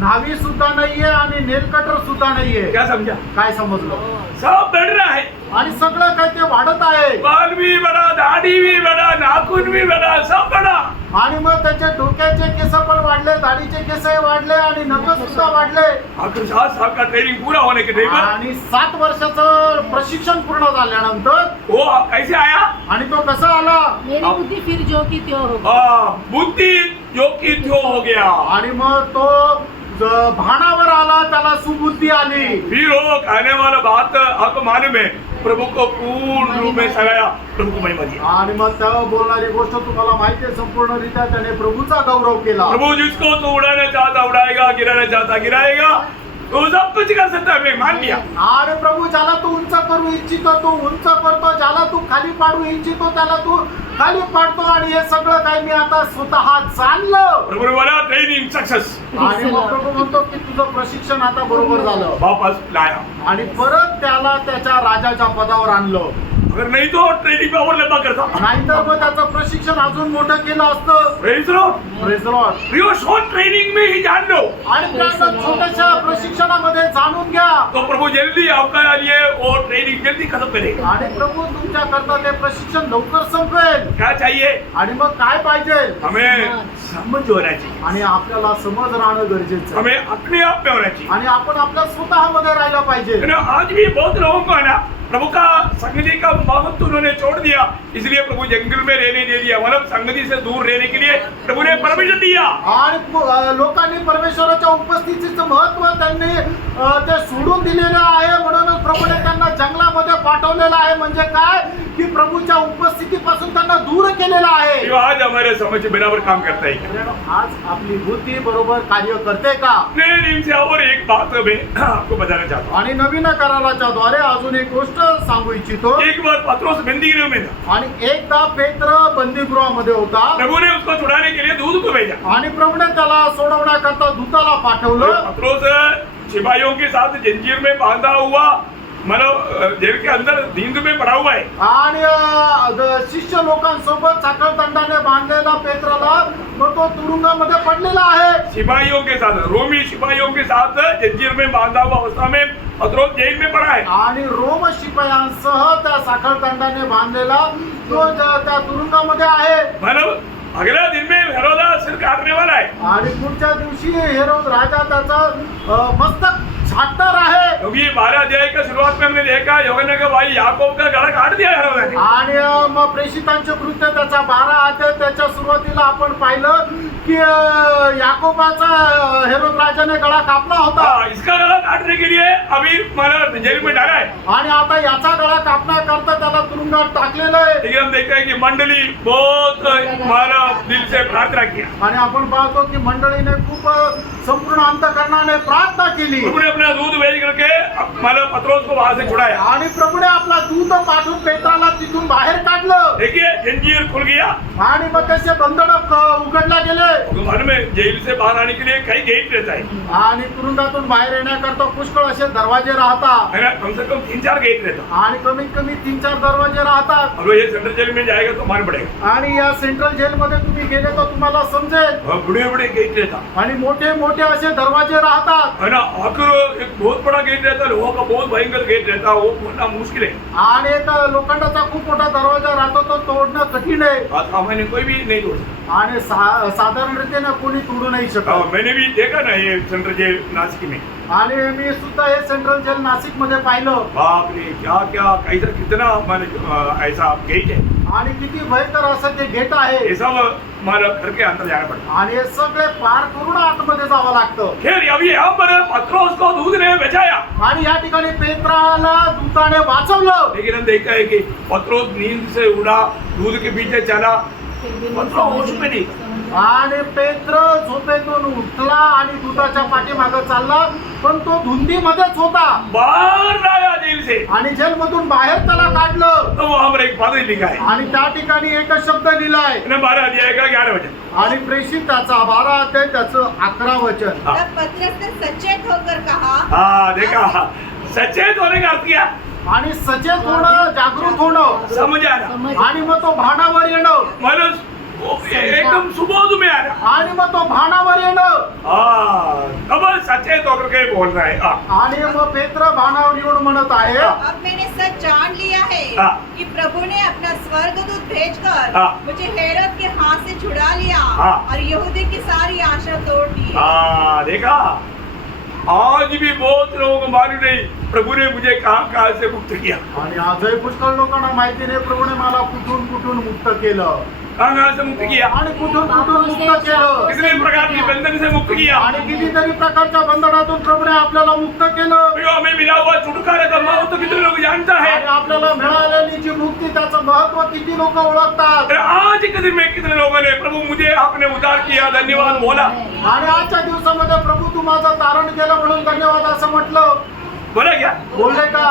न्हावी सुद्धा नाहीये आणि नेल कटर सुद्धा नाहीये. क्या समझा काय समजलं? सब बढ़ रहा है आणि सगळं काही ते वाढत आहे. बाल भी बड़ा दाढ़ी भी बड़ा नाखून भी बड़ा सब बड़ा आणि मग त्याचे डोक्याचे केस पण वाढले, दाढीचे केसही वाढले आणि नख सुद्धा वाढले. आखिर 7 साल का ट्रेनिंग पूरा होने के टाइम आणि 7 वर्षाचं प्रशिक्षण पूर्ण झाल्यानंतर वो कैसे आया आणि तो कसा आला? मेरी बुद्धि फिर जो की त्यों हो गई. बुद्धि जो की त्यों हो गया आणि मग तो भानावर आला, त्याला सुबुद्धी आली. फिर वो कहने वाला बात आपको मालूम है प्रभु को पूर्ण रूप में सगाया प्रभु को महिमा दिया. आणि मग त्या बोलणारी गोष्ट तुम्हाला माहिती आहे, संपूर्णरित्या त्याने प्रभूचा गौरव केला. प्रभु जिसको तो उड़ाना चाहता उड़ाएगा गिराना चाहता गिराएगा तो सब कुछ कर सकता है. मैं मान लिया. आणि प्रभू ज्याला तू उंच करू इच्छितो तो उंच करतो, ज्याला तू खाली पाडू इच्छितो त्याला तू खाली पाडतो. आणि हे सगळं काही मी आता स्वतः जाणलं. प्रभु ने बोला ट्रेनिंग सक्सेस आणि मग प्रभू म्हणतो की तुझं प्रशिक्षण आता बरोबर झालं. वापस लाया. आणि परत त्याला त्याच्या राजाच्या पदावर आणलं. अगर नहीं तो ट्रेनिंग में और लंबा करता. नाहीतर मग त्याचं प्रशिक्षण अजून मोठं केलं असतं. Praise Lord. Praise the Lord. प्रियो शॉर्ट ट्रेनिंग में ही जान लो आणि त्या छोट्याशा प्रशिक्षणामध्ये जाणून घ्या. तो प्रभु जल्दी आपका लिए वो ट्रेनिंग जल्दी खत्म करेगा. आणि प्रभू तुमच्या करता ते प्रशिक्षण लवकर संपवेल. क्या चाहिए आणि मग काय पाहिजे? हमें समझ होना चाहिए. आणि आपल्याला समज राहणं गरजेचं आहे. हमें अपने आप में होना चाहिए. आणि आपण आपल्या स्वतःमध्ये राहायला पाहिजे. है ना. आज भी बहुत लोगों को है ना प्रभु का संगति का महत्व उन्होंने छोड़ दिया, इसलिए प्रभु जंगल में रहने दे दिया. मतलब संगति से दूर रहने के लिए प्रभु ने परमिशन दिया. आणि लोकांनी परमेश्वराच्या उपस्थितीचं महत्व त्यांनी ते सोडून दिलेलं आहे. म्हणूनच प्रभूने त्यांना जंगलामध्ये पाठवलेलं आहे. म्हणजे काय की प्रभूच्या उपस्थितीपासून त्यांना दूर केलेलं आहे. जो आज हमारे समझ बराबर काम करता है क्या? आज आपली बुद्धी बरोबर कार्य करते का? नए नियम से और एक बात मैं आपको बताना चाहता हूँ. आणि नवीन कराराच्या द्वारे अजून एक गोष्ट सांगू इच्छितो. एक बार पत्रोस बंदीगृह में था. आणि एकदा पेत्र बंदीगृहामध्ये होता. प्रभु ने उसको छुड़ाने के लिए दूध को भेजा. आणि प्रभूने त्याला सोडवण्याकरता दूताला पाठवलं. पत्रोस सिपाहियों के साथ जंजीर में बांधा हुआ मतलब जेल के अंदर नींद में पड़ा हुआ है. आणि शिष्य लोकांसोबत साखळदंडाने बांधलेला पेत्राला मग तो तुरुंगामध्ये पडलेला आहे. सिपाहियों के साथ रोमी सिपाहियों के साथ जंजीर में बांधा हुआ अवस्था में पत्रोस जेल में पड़ा है. आणि रोम शिपायांसह त्या साखळदंडाने बांधलेला तो त्या तुरुंगामध्ये आहे. मतलब अगला दिन में हेरोदा सिर काटने वाला है. आणि पुढच्या दिवशी हेरोद राजा त्याचा मस्तक छाटणार आहे. क्योंकि 12 अध्याय का शुरुआत में हमने देखा यूहन्ना का भाई याकूब का गला काट दिया हेरोदा ने. आणि मग प्रेषितांचे कृत्य त्याचा 12 अध्याय त्याच्या सुरुवातीला आपण पाहिलं की याकोबाचा हेरोद राजाने गळा कापला होता. इसका गला काटने के लिए अभी मतलब जेल में डाला है. आणि आता याचा गळा कापण्याकरता त्याला तुरुंगात टाकलेलं आहे. लेकिन हम देखते हैं कि मंडली बहुत हमारा दिल से प्रार्थना किया. आणि आपण पाहतो की मंडळीने खूप संपूर्ण अंतःकरणाने प्रार्थना केली. प्रभु ने अपना दूध भेज करके मतलब पत्रोस को वहां से छुड़ाया. आणि प्रभूने आपला दूत पाठवून पेत्राला तिथून बाहेर काढलं. देखिए जंजीर खुल गया. आणि मग त्याचे बंधन उघडला गेले. घर में जेल से बाहर आने के लिए कई गेट रहता है. आणि तुरुंगातून बाहेर येण्याकरता पुष्कळ असे दरवाजे राहतात. है ना. कम से कम 3-4 गेट रहता. आणि कमीत कमी 3-4 दरवाजे राहतात. अब ये सेंट्रल जेल में जाएगा तो मालूम पड़ेगा. आणि या सेंट्रल जेल मध्ये तुम्ही गेले तर तुम्हाला समजेल. बड़े बड़े गेट रहता आणि मोठे मोठे असे दरवाजे राहतात. है ना. आखिर एक बहुत बड़ा गेट रहता है. लोगों का बहुत भयंकर गेट रहता है. वो खोलना मुश्किल है. आणि एक लोखंडाचा खूप मोठा दरवाजा राहतो तो तोडणं कठीण आहे. बात सामान्य कोई भी नहीं तोड़ सकता. आणि साधारण रीतीने कोणी तोडू नाही शकत. मैंने भी देखा ना ये सेंट्रल जेल नासिक में. आणि मी सुद्धा हे सेंट्रल जेल नाशिक मध्ये पाहिलं. बाप रे क्या क्या कैसा कितना ऐसा गेट है. आणि किती भयंकर असं ते गेट आहे. ये सब हमारा घर के अंदर जाना पड़ता. आणि हे सगळे पार करून आतमध्ये जावं लागतं. खैर अभी यहाँ पर पत्रोस को दूध ने बचाया. आणि या ठिकाणी पेत्राला दूताने वाचवलं. लेकिन हम देखा है कि पत्रोस नींद से उड़ा दूध के पीछे चला. पत्रोस होश में नहीं. आणि पेत्र झोपेतून उठला आणि दूताच्या पाठीमागे चालला पण तो धुंदीमध्येच होता. बाहर लाया जेल जेल से, आणि जेलमधून बाहेर त्याला काढलं. तो वहां पर एक पादरी लिखा है आणि त्या ठिकाणी एकच शब्द लिहिलाय. 12 अध्याय का 11 वचन. आणि प्रेषित त्याचा 12 अध्याय त्याचं 11 वचन. हाँ. तब पतरस ने सचेत होकर कहा, हाँ देखा, सचेत होने का अर्थ क्या? आणि सचेत होणं, जागृत होणं, समझ आना, आणि मग तो भानावर येणं, माणूस एकदम सुबोध में आना. आणि मग तो भानावर येणं. अब सचेत होकर के बोल रहा है. आणि मग पेत्र भानावर येऊन म्हणत आहे, अब मैंने सच जान लिया है हाँ. कि प्रभु ने अपना स्वर्गदूत भेजकर हाँ. मुझे हेरोद के हाथ से छुड़ा लिया हाँ. और यहूदी की सारी आशा तोड़ दी. हाँ देखा, आज भी बहुत लोगों को मालूम नहीं प्रभु ने मुझे कहां से मुक्त किया. आणि आजही पुष्कळ लोकांना माहिती नाही प्रभूने मला कुठून कुठून मुक्त केलं, कहां से मुक्त किया, आणि कुठून कुठून मुक्त केलं, कितने प्रकार के बंधन से मुक्त किया. आणि कितीतरी प्रकारच्या बंधनातून प्रभूने आपल्याला मुक्त केलं. जो हमें मिला हुआ छुटकारा का महत्व कितने लोग जानता है. आणि आपल्याला मिळालेली जी मुक्ती त्याचं महत्व किती लोक ओळखतात. अरे आज के दिन में कितने लोगों ने प्रभु मुझे आपने उद्धार किया धन्यवाद बोला. आणि आजच्या दिवसामध्ये प्रभू तू माझं तारण केलं म्हणून धन्यवाद असं म्हटलं, बोला क्या? बोलले का?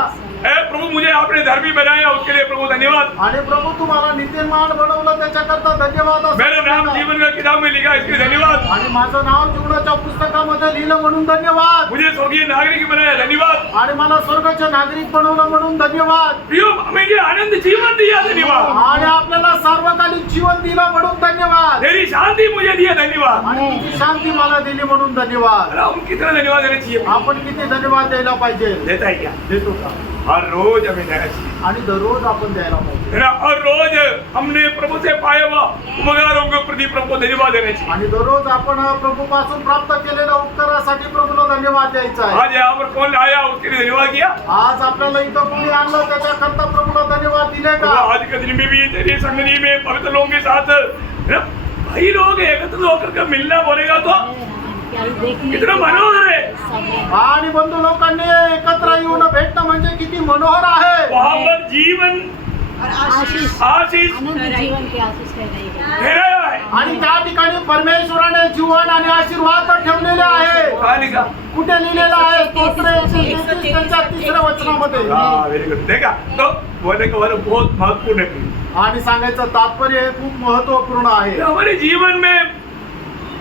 प्रभु मुझे आपने धर्मी बनाया उसके लिए प्रभु धन्यवाद. आणि प्रभू तुम्हाला नीतिमान बनवलं त्याच्याकरता धन्यवाद असं मेरा नाम म्हटलं. जीवन का किताब में लिखा इसके लिए धन्यवाद. आणि माझं नाव जीवनाच्या पुस्तकामध्ये लिहिलं म्हणून धन्यवाद. मुझे स्वर्गीय नागरिक बनाया धन्यवाद. आणि मला स्वर्गाचे नागरिक बनवलं म्हणून धन्यवाद. प्रियो हमें ये आनंद जीवन दिया धन्यवाद. आणि आपल्याला सार्वकालिक जीवन दिलं म्हणून धन्यवाद. तेरी शांति मुझे दिया धन्यवाद. आणि तुझी शांती मला दिली म्हणून धन्यवाद. अरे हम कितना धन्यवाद देना चाहिए. आपण किती धन्यवाद द्यायला पाहिजे? देता है क्या? देतो का? हर रोज हमें देना चाहिए. आणि दररोज आपण द्यायला पाहिजे. है ना? हर रोज हमने प्रभु से पाया हुआ उपकारों के प्रति प्रभु को धन्यवाद देना चाहिए. आणि दररोज आपण प्रभूपासून प्राप्त केलेल्या उपकारासाठी प्रभूला धन्यवाद द्यायचा आहे. आज यहाँ पर कौन आया उसके लिए धन्यवाद किया. आज आपल्याला इथं कोणी आणलं त्याच्याकरता प्रभूला धन्यवाद दिले का? आज के दिन में भी तेरी संगति में पवित्र लोगों के साथ है ना, भाई लोग एकत्र होकर के मिलना बोलेगा तो कितना मनोहर है. आणि बंधू लोकांनी एकत्र येऊन भेटणं म्हणजे किती मनोहर आहे. वहाँ पर जीवन और आशीष आशीष जीवन की आशीष कह रही है. ठहराया है. आणि त्या ठिकाणी परमेश्वराने जीवन आणि आशीर्वाद ठेवलेले आहे. कहाँ लिखा? कुठे लिहिलेलं आहे? स्तोत्र 133 त्यांच्या 3ऱ्या वचनामध्ये. हाँ वेरी गुड. देखा तो बोलने का मतलब बहुत महत्वपूर्ण है. आणि सांगायचं तात्पर्य हे खूप महत्वपूर्ण आहे. हमारे जीवन में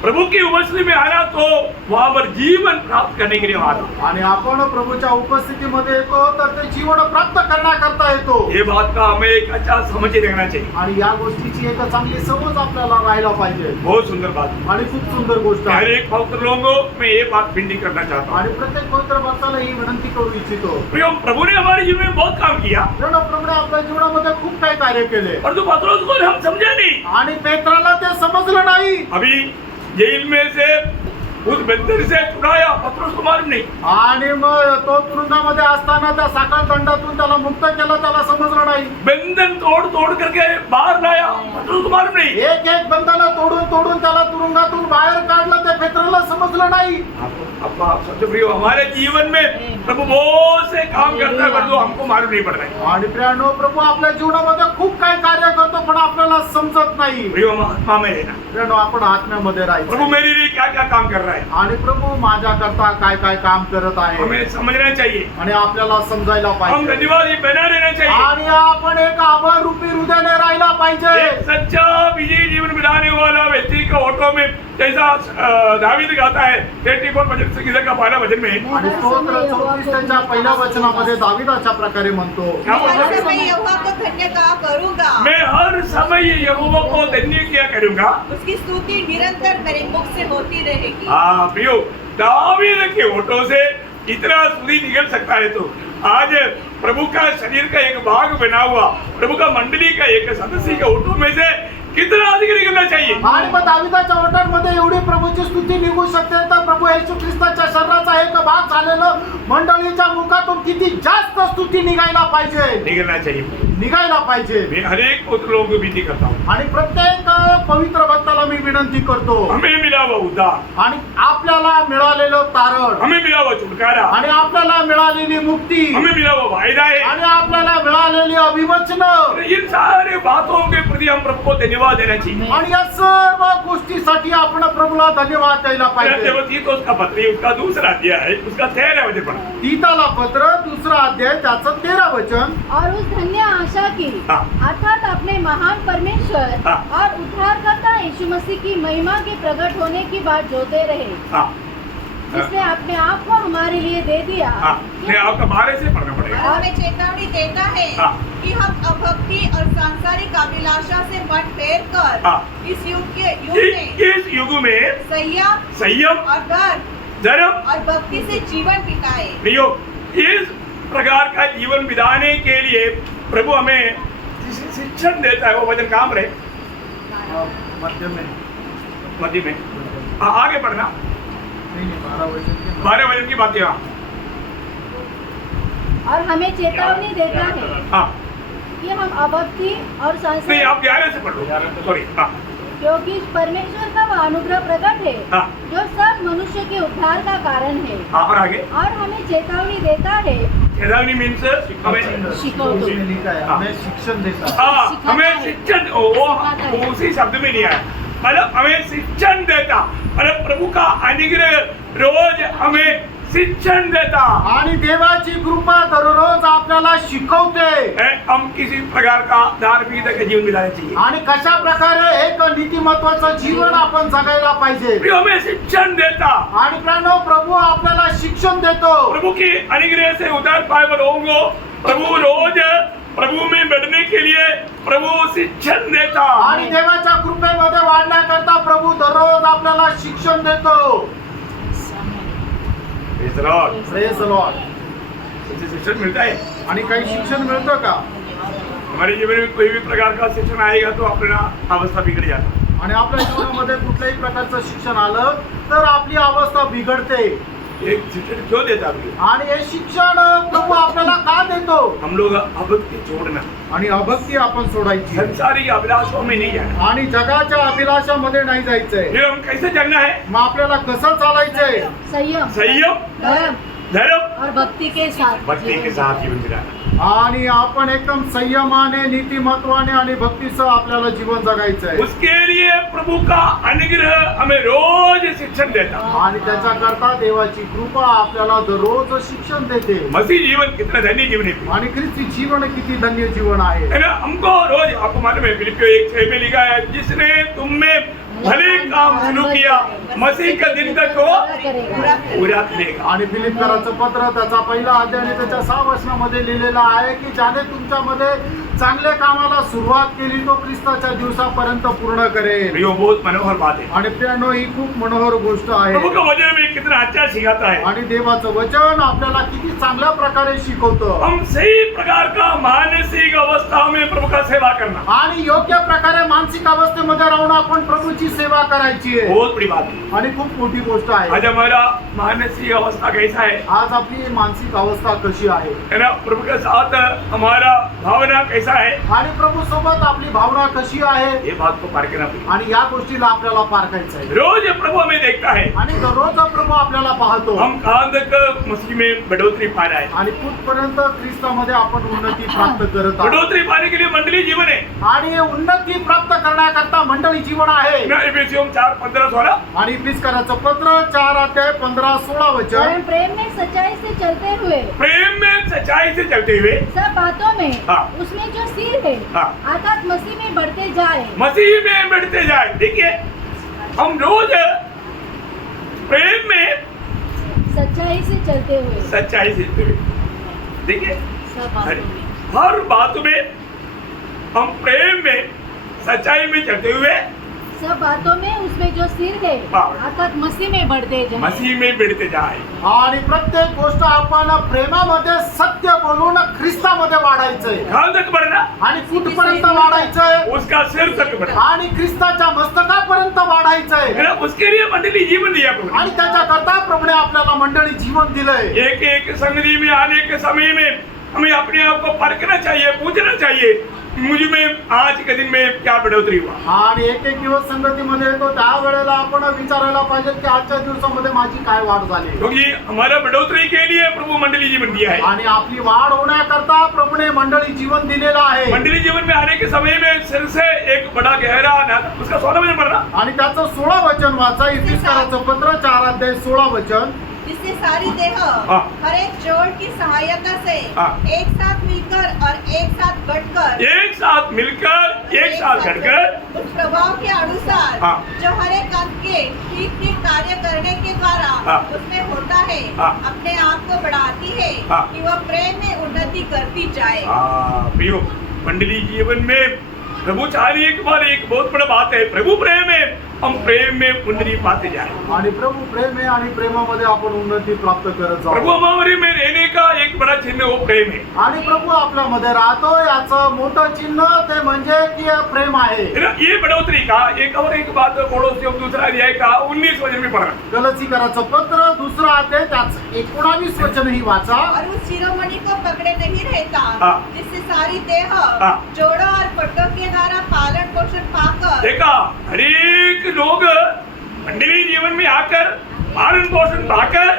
प्रभु की उपस्थिति में आना तो वहां पर जीवन प्राप्त करने के लिए आना. आणि आपण प्रभूच्या उपस्थितीमध्ये येतो तर ते जीवन प्राप्त करण्याकरता येतो. ये बात का हमें एक अच्छा समझ ही रखना चाहिए. आणि या गोष्टीची एक चांगली समज आपल्याला राहायला पाहिजे. बहुत सुंदर बात है. आणि खूप सुंदर गोष्ट हर आहे. एक पवित्र लोगों को मैं ये बात विनती करना चाहता हूँ. आणि प्रत्येक पवित्र भक्ताला ही विनंती करू इच्छितो. प्रियो प्रभु ने हमारे जीवन में बहुत काम किया कारण प्रभूने आपल्या जीवनामध्ये खूप काही कार्य केले. और तो पत्रोस को हम समझे नहीं. आणि पेत्राला ते समजलं नाही. अभी जेल में से उस बंदर से छुड़ाया पत्रोस को मालूम नहीं. आणि मग तो तुरुंगामध्ये असताना त्या साखळ दंडातून त्याला मुक्त केलं, त्याला समजलं नाही. बंधन तोड़ तोड़ करके बाहर लाया पत्रोस को मालूम नहीं. एक एक बंधनं तोडून तोडून त्याला तुरुंगातून बाहेर काढलं, ते पेत्राला समजलं नाही. आप सबसे प्रिय हमारे जीवन में प्रभू बहुत से काम करता है परंतु हमको मालूम नहीं पड़ रहा है. आणि प्रियानो, प्रभू आपल्या जीवनामध्ये खूप काही कार्य करतो पण आपल्याला समजत नाही. प्रियो हम आत्मा में रहना. प्रियानो, आपण आत्म्यामध्ये प्रभु राहायचं. मेरे लिए क्या क्या काम कर रहा है आणि प्रभू माझ्याकरता काय काय काम करत आहे हमें समझना चाहिए. आणि आपल्याला समजायला हम पाहिजे. धन्यवाद ही बना रहना चाहिए. आणि आपण एक आभार रूपी हृदयाने राहायला पाहिजे. एक सच्चा विजयी जीवन बिताने वाला व्यक्ति का ऑटो में जैसा दावीद गाता है 34 भजन संगीत का पहला भजन में आणि स्तोत्र 34 त्यांच्या पहिल्या वचनामध्ये दावीद अशा प्रकारे म्हणतो, क्या मैं बोलता हर है? समय यहोवा को धन्य कहा करूंगा. मैं हर समय यहोवा को धन्य किया करूंगा. उसकी स्तुति निरंतर मेरे मुख से होती रहेगी. हाँ प्रियो, दावीद के होठों से इतना स्तुति निकल सकता है तो आज प्रभु का शरीर का एक भाग बना हुआ प्रभु का मंडली का एक सदस्य के होठों में से कितना अधिक निकलना चाहिए. आणि मग दाविदाच्या ओठांमध्ये एवढी प्रभूची स्तुती निघू शकते तर प्रभू येशू ख्रिस्ताच्या शरीराचा एक भाग झालेलं मंडळीच्या मुखातून किती जास्त स्तुती निघायला पाहिजे. निकलना चाहिए. निघायला पाहिजे. मैं हर एक पुत्र लोगों को विनती करता हूँ. आणि प्रत्येक पवित्र भक्ताला मी विनंती करतो, हमें मिला हुआ उद्धार, आणि आपल्याला मिळालेलं तारण, हमें मिला हुआ छुटकारा, आणि आपल्याला मिळालेली मुक्ती, हमें मिला हुआ वायदा है. आणि आपल्याला मिळालेली अभिवचन, इन सारे बातों के प्रति हम प्रभु को धन्यवाद धन्यवाद देना चाहिए। आणि या सर्व गोष्टीसाठी आपण प्रभूला धन्यवाद द्यायला पाहिजे। तीतोस का पत्री उसका दूसरा अध्याय है, उसका 13 वचन पढ़ा। तीताला पत्र 2 अध्याय त्याचं 13 वचन। और उस धन्य आशा की हाँ। अर्थात अपने महान परमेश्वर हाँ। और उद्धारकर्ता यीशु मसीह की महिमा के प्रकट होने की बात जोते रहे, हाँ जिसने अपने आप को हमारे लिए दे दिया। हाँ, नहीं आपका बारे से पढ़ना पड़ेगा। और हमें चेतावनी देता है हाँ। कि हम अभक्ति और सांसारिक अभिलाषा से मन फेर कर हाँ। इस युग में इस युग में संयम और धर्म और भक्ति से जीवन बिताए। प्रियो, इस प्रकार का जीवन बिताने के लिए प्रभु हमें शिक्षण देता है। वो वचन काम रहे मध्य में आगे पढ़ना 12 वचन की बात है। और हमें चेतावनी देता है हाँ कि हम अभक्ति और नहीं, संसार, आप 11 से पढ़ो, सॉरी। हाँ क्योंकि परमेश्वर का वह अनुग्रह प्रकट है हाँ। जो सब मनुष्य के उद्धार का कारण है। हाँ, और आगे और हमें चेतावनी देता है चेतावनी मीन्स हमें शिकवतो। हमें शिक्षण देता है। हाँ, हमें शिक्षण वो उसी शब्द में नहीं आया, मतलब हमें शिक्षण देता, मतलब प्रभु का अनुग्रह रोज हमें शिक्षण देता। आणि देवाची कृपा दररोज आपल्याला शिकवते हम किसी प्रकार का धार्मिकता का जीवन बिताना चाहिए। आणि कशा प्रकारे एक नीतिमत्वाचं जीवन आपण जगायला पाहिजे। प्रभु हमें शिक्षण देता आणि प्राणो प्रभू आपल्याला शिक्षण देतो। प्रभु की अनुग्रह से उद्धार पाए लोगों प्रभु रोज प्रभु में बढ़ने के लिए प्रभु शिक्षण देता। आणि देवाच्या कृपेमध्ये वाढण्याकरता प्रभु दररोज आपल्याला शिक्षण देतो। Praise the Lord. Praise the Lord. इससे शिक्षण मिलता है। आणि काही शिक्षण मिळतं का? हमारे जीवन में कोई भी प्रकार का शिक्षण आएगा तो अपना अवस्था बिगड़ जाता। आणि आपल्या जीवनामध्ये कुठल्याही प्रकारचं शिक्षण आलं तर आपली अवस्था बिघडते। एक शिक्षण क्यों देता है? आणि हे शिक्षण प्रभू आपल्याला का देतो? हम लोग अभक्ति छोड़ना, आणि अभक्ती आपण सोडायची संसारिक अभिलाषों में नहीं जाना। आणि जगाच्या अभिलाषामध्ये नाही जायचंय। फिर हम कैसे चलना है? मग आपल्याला कसं चालायचंय? संयम धर्म और भक्ति के साथ भक्ति के साथ जीवन बिताना। आणि आपण एकदम संयमाने नीतिमत्वाने आणि भक्तीसह आपल्याला जीवन जगायचंय। उसके लिए प्रभु का अनुग्रह हमें रोज शिक्षण देता। आणि त्याच्याकरता देवाची कृपा आपल्याला दररोज शिक्षण देते। मसीह जीवन कितना धन्य जीवन है। आणि ख्रिस्ती जीवन किती धन्य जीवन आहे। है ना, हमको रोज आपको मालूम है फिलिपियों 1:6 में लिखा है, जिसने तुम में भले काम शुरू किया मसीह का दिन तक को पूरा करेगा। आणि फिलिप्पियराचं पत्र त्याचा पहिला अध्याय आणि त्याच्या 6 वचनामध्ये लिहिलेला आहे की ज्याने तुमच्यामध्ये चांगल्या कामाला सुरुवात केली तो ख्रिस्ताच्या दिवसापर्यंत पूर्ण करेल। ये बहुत मनोहर बात है। आणि प्रियानो ही खूप मनोहर गोष्ट आहे। प्रभु का वचन में कितना अच्छा सिखाता है। आणि देवाचं वचन आपल्याला किती चांगल्या प्रकारे शिकवतं। हम सही प्रकार का मानसिक अवस्था में प्रभु का सेवा करना, आणि योग्य प्रकारे मानसिक अवस्थेमध्ये राहून आपण प्रभूची सेवा करायची आहे। बहुत बड़ी बात है। आणि खूप मोठी गोष्ट आहे। आज हमारा मानसिक अवस्था कैसा है? आज आपली मानसिक अवस्था कशी आहे? है ना, प्रभु के साथ हमारा भावना कैसा है? आणि प्रभू सोबत आपली भावना कशी आहे? ये बात को पार करना पड़ेगा। आणि या गोष्टीला आपल्याला पारखायचं आहे। रोज प्रभु हमें देखता है, आणि दररोज प्रभू आपल्याला पाहतो। हम कहाँ तक मसीह में बढ़ोतरी पा रहा है। आणि कुठपर्यंत ख्रिस्तामध्ये आपण उन्नती प्राप्त करत आहोत। बढ़ोतरी पाने के लिए मंडली जीवन है आणि हे उन्नती प्राप्त करण्याकरता मंडळी जीवन आहे। ना। इफिसियों 4:15-16 आणि इफिसियराचं पत्र 4 अध्याय 15-16 वचन। वरन प्रेम में सच्चाई से चलते हुए प्रेम में सच्चाई से चलते हुए सब बातों में हाँ। उसमें जो सिर है हाँ। अर्थात मसीह में बढ़ते जाए। मसीह में बढ़ते जाए। देखिए, हम रोज प्रेम में सच्चाई से चलते हुए सच्चाई से चलते हुए, देखिए सब बातों में हर बात में हम प्रेम में सच्चाई में चलते हुए सब बातों में उसमें जो सिर है हाँ। अर्थात मसीह में बढ़ते जाए। मसीह में बढ़ते जाए। आणि प्रत्येक गोष्ट आपण प्रेमामध्ये सत्य बोलून ख्रिस्तामध्ये वाढायचंय। कहाँ तक बढ़ना? आणि कुठपर्यंत वाढायचंय? उसका सिर तक बढ़ना आणि ख्रिस्ताच्या मस्तकापर्यंत वाढायचंय। है ना। उसके लिए मंडली जीवन दिया प्रभु ने। आणि त्याच्याकरता प्रभूने आपल्याला मंडळी जीवन दिलंय। एक संगति में आने के समय में हमें अपने आप को परखना चाहिए, पूछना चाहिए, मुझ में आज के दिन में क्या बढ़ोतरी हुआ। आणि एक एक दिवस संगतीमध्ये येतो त्या वेळेला आपण विचारायला पाहिजे की आजच्या दिवसामध्ये माझी काय वाढ झाली, क्योंकि हमारा बढ़ोतरी के लिए प्रभु मंडली जीवन दिया है। आणि आपली वाढ होण्याकरता प्रभूने मंडळी जीवन दिलेलं आहे। मंडली जीवन में आने के समय में सिर से एक बड़ा गहरा नाता, उसका 16 वचन पढ़ना। आणि त्याचं 16 वचन वाचा, इफिसकाराचं पत्र 4 अध्याय 16 वचन। जिससे सारी देह हर एक जोड़ की सहायता से एक साथ मिलकर और एक साथ बढ़कर एक साथ घटकर उस प्रभाव के अनुसार जो हर एक अंग के ठीक ठीक कार्य करने के द्वारा उसमें होता है अपने आप को बढ़ाती है कि वह प्रेम में उन्नति करती जाए। प्रियो, मंडली जीवन में प्रभु चाहे एक बार एक बहुत बड़ा बात है, प्रभु प्रेम है, हम प्रेम में उन्नति पाते जाए। आणि प्रभू प्रेम आहे आणि प्रेमामध्ये आपण उन्नती प्राप्त करत जाऊ। प्रभु हमारे में रहने का एक बड़ा चिन्ह वो प्रेम है। आणि प्रभू आपल्यामध्ये राहतो याचं मोठं चिन्ह ते म्हणजे की प्रेम आहे। ये बढ़ोतरी का एक और एक बात पड़ोसियों दूसरा अध्याय का 19 वचन में पढ़ना। गलतीकराचं पत्र 2 अध्याय त्याचं 19 वचन ही वाचा। और उस शिरोमणि को पकड़े नहीं रहता जिससे सारी देह जोड़ों और पट्टों के द्वारा पालन पोषण पाकर। देखा, हर एक लोग मंडली जीवन में आकर पालन पोषण पाकर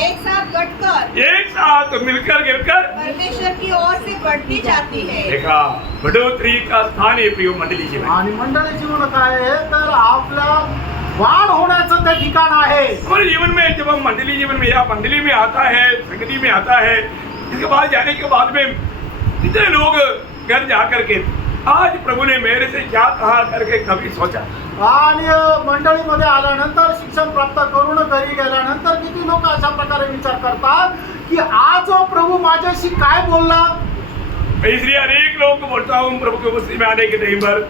एक साथ बढ़कर एक साथ मिलकर गिरकर परमेश्वर की ओर से बढ़ती जाती है। देखा, बढ़ोतरी का स्थान है प्रिय मंडली जीवन। आणि मंडळी जीवन काय आहे तर आपला वाढ होण्याचं ते ठिकाण आहे। हमारे जीवन में जब हम मंडली जीवन में या मंडली में आता है, संगति में आता है, इसके बाद जाने के बाद में कितने लोग घर जाकर के आज प्रभु ने मेरे से क्या कहा करके कभी सोचा। आणि मंडळीमध्ये आल्यानंतर शिक्षण प्राप्त करून घरी गेल्यानंतर किती लोक अशा प्रकारे विचार करतात की आज प्रभु माझ्याशी काय बोलला। इसलिए अनेक लोग को बोलता हूँ प्रभु के उपस्थिति में आने के टाइम पर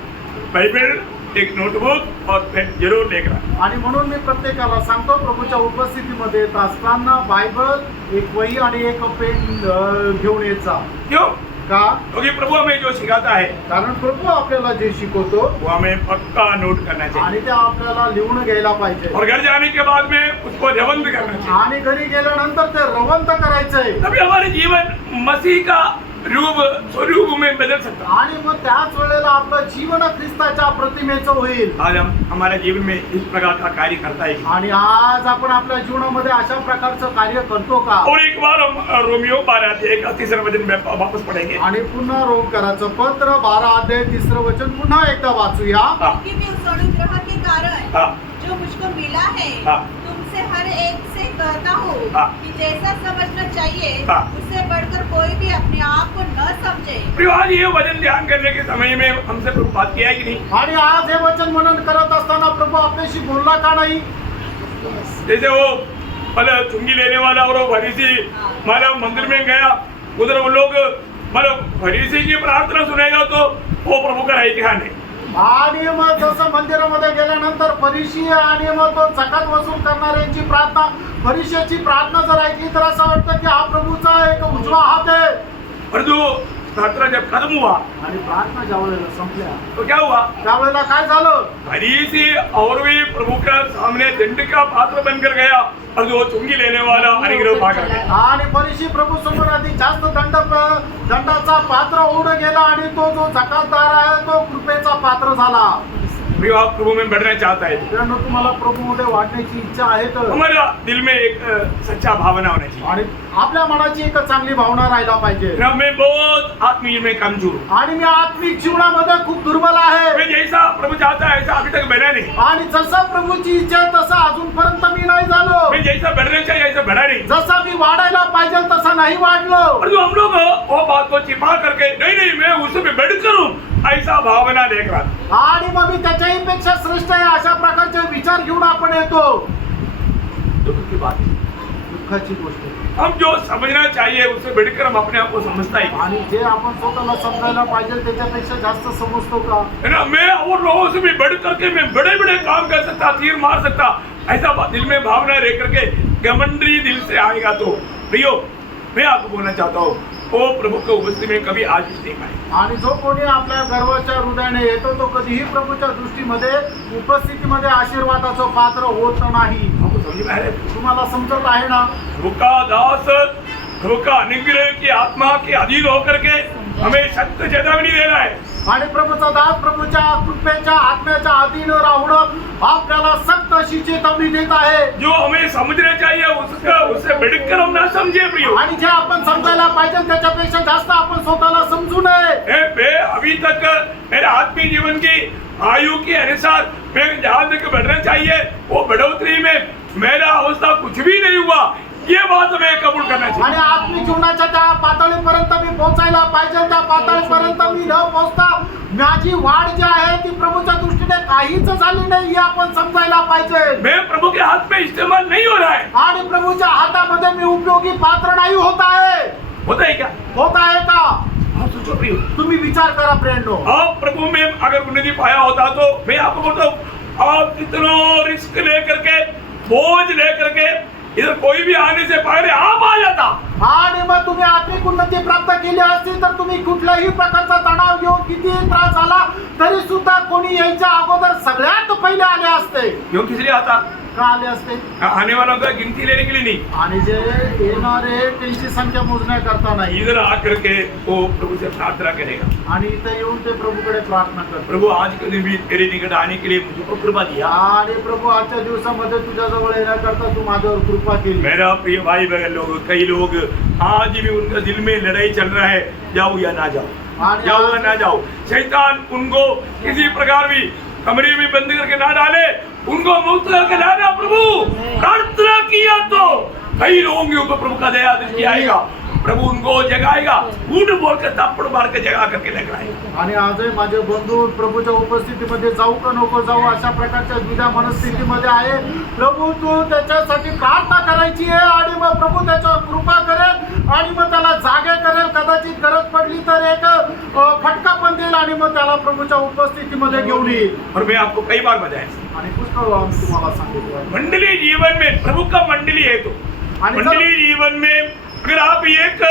बाइबल, एक नोटबुक और पेन जरूर लेकर। आणि म्हणून मी प्रत्येकाला सांगतो प्रभूच्या उपस्थितीमध्ये येत असताना बायबल, एक वही आणि एक पेन घेऊन येत जा। क्यों? का? क्योंकि प्रभु हमें जो सिखाता है कारण प्रभू आपल्याला जे शिकवतो वो हमें पक्का नोट करना चाहिए आणि ते आपल्याला लिहून घ्यायला पाहिजे और घर जाने के बाद में उसको रवंत करना चाहिए। आणि घरी गेल्यानंतर ते रवंत करायचंय। तभी हमारे जीवन मसीह का रूप स्वरूप में बदल सकता है। आणि मग त्याच वेळेला आपलं जीवन ख्रिस्ताच्या प्रतिमेचं होईल। आज हम हमारे जीवन में इस प्रकार का कार्य करता है आणि आज आपण आपल्या जीवनामध्ये अशा प्रकारचं कार्य करतो का? और एक बार हम रोमियो 12 अध्याय का 3रा वचन में वापस पढ़ेंगे। आणि पुन्हा रोमकराचं पत्र 12 अध्याय 3 वचन पुन्हा एकदा वाचूया। कि मैं उस अनुग्रह के कारण जो मुझको मिला है तुमसे हर एक से कहता हूँ कि जैसा समझना चाहिए उससे बढ़कर कोई भी अपने आप को न समझे। प्रिय, आज ये वचन ध्यान करने के समय में हमसे प्रभु बात किया है कि नहीं? आणि आज हे वचन मनन करत असताना प्रभू आपल्याशी बोलला का नाही? जैसे वो मतलब चुंगी लेने वाला और वो फरीसी मतलब मंदिर में गया, उधर वो लोग मतलब फरीसी की प्रार्थना सुनेगा तो वो प्रभु का राही ध्यान है। आणि मग जसं मंदिरामध्ये गेल्यानंतर फरीसी आणि मग तो जकात वसूल करणाऱ्यांची प्रार्थना, फरीसीची प्रार्थना जर ऐकली तर असं वाटतं की हा प्रभूचा एक उजवा हात आहे। और जो प्रार्थना जब खत्म हुआ आणि प्रार्थना ज्या वेळेला संपल्या तो क्या हुआ? त्यावेळेला काय झालं? फरीसी और भी प्रभु के सामने दंड का पात्र बनकर गया और जो चुंगी लेने वाला अनुग्रह पाकर गया। आणि फरीसी प्रभू समोर अधिक जास्त दंडाचा पात्र होऊन गेला आणि तो जो जकातदार आहे तो कृपेचा पात्र झाला। प्रिय, आप प्रभु में बढ़ना चाहता है मित्रांनो, तुम्हाला प्रभूमध्ये वाढण्याची इच्छा आहे तर हमारा दिल में एक सच्चा भावना होना चाहिए। आणि आपल्या मनाची एक चांगली भावना राहायला पाहिजे। मैं बहुत आत्मीय में कमजोर हूँ। आणि मी आत्मिक जीवनामध्ये खूप दुर्बल आहे। मैं जैसा प्रभु चाहता है ऐसा अभी तक बना नहीं। आणि जसा प्रभूची इच्छा आहे तसा अजूनपर्यंत मी नाही झालो। मैं जैसा बढ़ना चाहिए ऐसा बढ़ा नहीं। जसा मी वाढायला पाहिजे तसा नाही वाढलो। और जो हम लोग वो बात को छिपा करके नहीं मैं उसमें बढ़कर हूँ ऐसा भावना लेकर आते। आणि मग मी त्याच्याही पेक्षा श्रेष्ठ आहे अशा प्रकारचे विचार घेऊन आपण येतो। दुख की बात है। दुःखाची गोष्ट आहे। हम जो समझना चाहिए उससे बढ़कर हम अपने आप को समझता है आणि जे आपण स्वतःला समजायला पाहिजे त्याच्यापेक्षा जास्त समजतो का? है ना? मैं और लोगों से भी बढ़ करके मैं बड़े बड़े काम कर सकता, तीर मार सकता, ऐसा दिल में भावना रह करके घमंडी दिल से आएगा तो प्रियो, मैं आपको बोलना चाहता हूँ वो प्रभु के उपस्थिति में कभी आज नहीं पाए। आणि जो कोणी आपल्या गर्वाच्या हृदयाने येतो तो कधीही प्रभूच्या दृष्टीमध्ये उपस्थितीमध्ये आशीर्वादाचं पात्र होत नाही। आपको समझ में आ रहा है? तुम्हाला समजत आहे ना? प्रभु का दास प्रभु का अनुग्रह की आत्मा के अधीन होकर के हमें सत्य चेतावनी दे रहा है। आणि प्रभूचा दास प्रभूच्या कृपेच्या आत्म्याच्या अधीन राहणं आपल्याला सक्त अशी चेतावणी देत आहे। जो हमें समझना चाहिए उससे बढ़कर हम ना समझे प्रियो। आणि जे आपण समजायला पाहिजे त्याच्यापेक्षा जास्त आपण स्वतःला समजू नये। मैं अभी तक मेरे आत्मीय जीवन की आयु के अनुसार मैं जहाँ तक बढ़ना चाहिए वो बढ़ोतरी में मेरा अवस्था कुछ भी नहीं हुआ, ये बात हमें कबूल करना आणि चाहिए। आत्मिक जीवनाच्या त्या पातळीपर्यंत मी पोहोचायला पाहिजे, त्या पातळीपर्यंत मी न पोहोचता माझी वाढ जी आहे ती प्रभूच्या दृष्टीने काहीच झाली नाही हे आपण समजायला पाहिजे। मैं प्रभु के हाथ में इस्तेमाल नहीं हो रहा है। आणि प्रभूच्या हातामध्ये मी उपयोगी पात्र नाही होत आहे। होता है क्या? होत आहे का? हाँ, सोचो प्रियो। तुम्ही विचार करा फ्रेंडो। आप प्रभु में अगर उन्नति पाया होता तो मैं आपको बोलता हूँ, आप कितना रिस्क लेकर के बोझ लेकर के इधर कोई भी आने से पहले आप आ जाता। आणि मग तुम्ही आत्मिक उन्नती प्राप्त केली असती तर तुम्ही कुठल्याही प्रकारचा तणाव घेऊन किती त्रास झाला तरी सुद्धा कोणी यायच्या अगोदर सगळ्यात पहिले आले असते। क्यों किस लिए आता? का आले असते? आने वालों का गिनती लेने के लिए नहीं, आणि जे येणारे त्यांची संख्या मोजण्याकरता नाही। इधर आकर के वो प्रभु से प्रार्थना करेगा, आणि इथे येऊन ते प्रभूकडे प्रार्थना करतात। प्रभु आज के दिन भी तेरे निकट आने के लिए मुझे कृपा दिया। आणि प्रभू आजच्या दिवसामध्ये तुझ्या जवळ येण्याकरता तू माझ्यावर कृपा केली। मेरा प्रिय भाई बहन लोग, कई लोग आज भी उनका दिल में लड़ाई चल रहा है, जाओ या ना जाओ, जाओ या ना जाओ। शैतान उनको किसी प्रकार भी कमरे में बंद करके ना डाले, उनको मुक्त करके लाना। प्रभु प्रार्थना किया तो कई लोगों के ऊपर प्रभु का दया दृष्टि आएगा, प्रभु उनको जगाएगा, ऊंट बोल कर थप्पड़ मार के जगा करके लगाएगा। आणि आजही माझे बंधू प्रभूच्या उपस्थितीमध्ये जाऊ का नको जाऊ अशा प्रकारच्या द्विधा मनस्थितीमध्ये आहे। प्रभू तू त्याच्यासाठी प्रार्थना करायची आहे आणि मग प्रभू त्याच्यावर कृपा करेल आणि मग त्याला जागे करेल। कदाचित गरज पडली तर एक फटका पण देईल आणि मग त्याला प्रभूच्या उपस्थितीमध्ये घेऊन येईल। और मैं आपको कई बार बताया, आणि पुष्कळ आम्ही तुम्हाला सांगितलं मंडली जीवन में प्रभु का मंडली है तो मंडली जीवन में अगर आप एक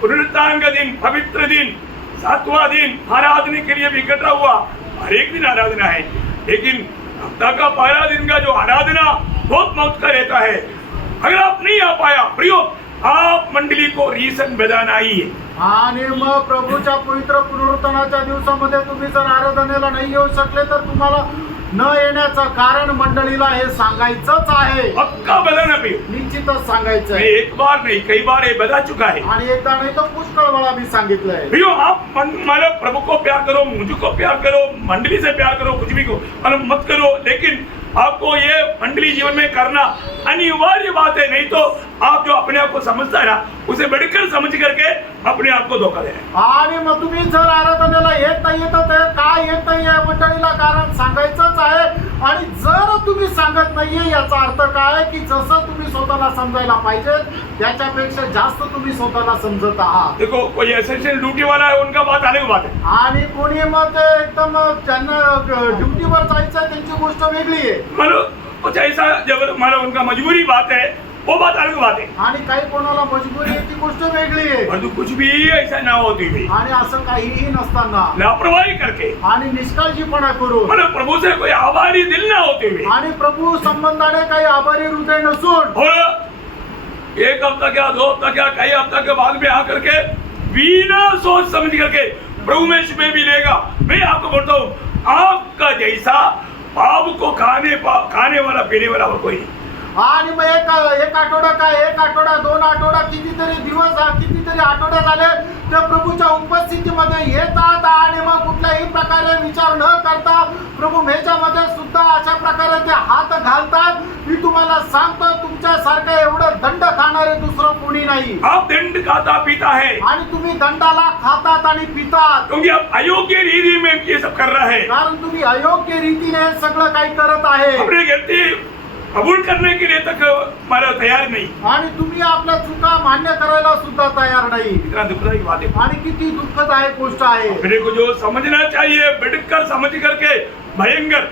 पुनरुत्थान का दिन, पवित्र दिन, 7वां दिन आराधना के लिए भी इकट्ठा हुआ, हर एक दिन आराधना है, लेकिन हफ्ता का पहला दिन का जो आराधना बहुत महत्व का रहता है। अगर आप नहीं आ पाया प्रियो, आप मंडली को रीसन बजाना ही है। आणि मग प्रभूच्या पवित्र पुनरुत्थानाच्या दिवसामध्ये तुम्ही जर आराधनेला नाही येऊ शकले तर तुम्हाला न येण्याचं कारण मंडळीला हे सांगायचंच आहे। पक्का बजाना प्रियो, निश्चितच सांगायचं मैं आहे। एक बार नहीं कई बार ये बता चुका है। आणि एकदा नाही तर पुष्कळ वेळा मी सांगितलंय। प्रियो, आप मतलब प्रभु को प्यार करो, मुझको प्यार करो, मंडली से प्यार करो, कुछ भी को मतलब मत करो, लेकिन आपको ये मंडली जीवन में करना अनिवार्य बात है। नहीं तो आप जो अपने आप को समझता है ना, उसे बढ़कर समझ करके अपने आप को धोखा दे रहे हैं। आणि मग तुम्ही जर आराधनेला येत नाही तर ते काय येत नाही या मंडळीला कारण सांगायचंच आहे। आणि जर तुम्ही सांगत नाहीये याचा अर्थ काय की जसं तुम्ही स्वतःला समजायला पाहिजे त्याच्यापेक्षा जास्त तुम्ही स्वतःला समजत आहात। देखो, कोई एसेंशियल ड्यूटी वाला है, उनका बात अलग बात है। आणि कोणी मग ते एकदम त्यांना ड्युटीवर जायचं त्यांची गोष्ट वेगळी आहे। मतलब कुछ ऐसा जब मतलब उनका मजबूरी बात है, वो बात अलग बात है। आणि काही कोणाला मजबुरी आहे ती गोष्ट वेगळी आहे। परंतु कुछ भी ऐसा ना होती भी आणि असं काहीही नसताना लापरवाही करके आणि निष्काळजीपणा करून मतलब प्रभु से कोई आभारी दिल ना होते हुए आणि प्रभू संबंधाने काही आभारी हृदय नसून और एक हफ्ता क्या, 2 हफ्ता क्या, कई हफ्ता के बाद में आकर के बिना सोच समझ करके प्रभु में शुभ मिलेगा। मैं आपको बोलता हूँ, आपका जैसा पाप को खाने वाला पीने वाला और कोई नहीं। आणि मग एक आठवडा काय, एक आठवडा, 2 आठवडा, कितीतरी दिवस, कितीतरी आठवडे झाले ते प्रभूच्या उपस्थितीमध्ये येतात आणि मग कुठल्याही प्रकारे विचार न करता प्रभू मेच्यामध्ये सुद्धा अशा प्रकारे ते हात घालतात। मी तुम्हाला सांगतो तुमच्यासारखं एवढं दंड खाणारे दुसरं कोणी नाही। आप दंड खाता पीता है आणि तुम्ही दंडाला खातात आणि पितात क्योंकि आप अयोग्य रीति में ये सब कर रहा है। कारण तुम्ही अयोग्य रीतीने हे सगळं काही करत आहे अपनी गलती कबूल करने के लिए तक हमारा तैयार नहीं। आणि तुम्ही आपल्या चुका मान्य करायला सुद्धा तयार नाही। इतना दुखदायक बात है। आणि किती दुःखदायक गोष्ट आहे। मेरे को जो समझना चाहिए बैठकर समझ करके भयंकर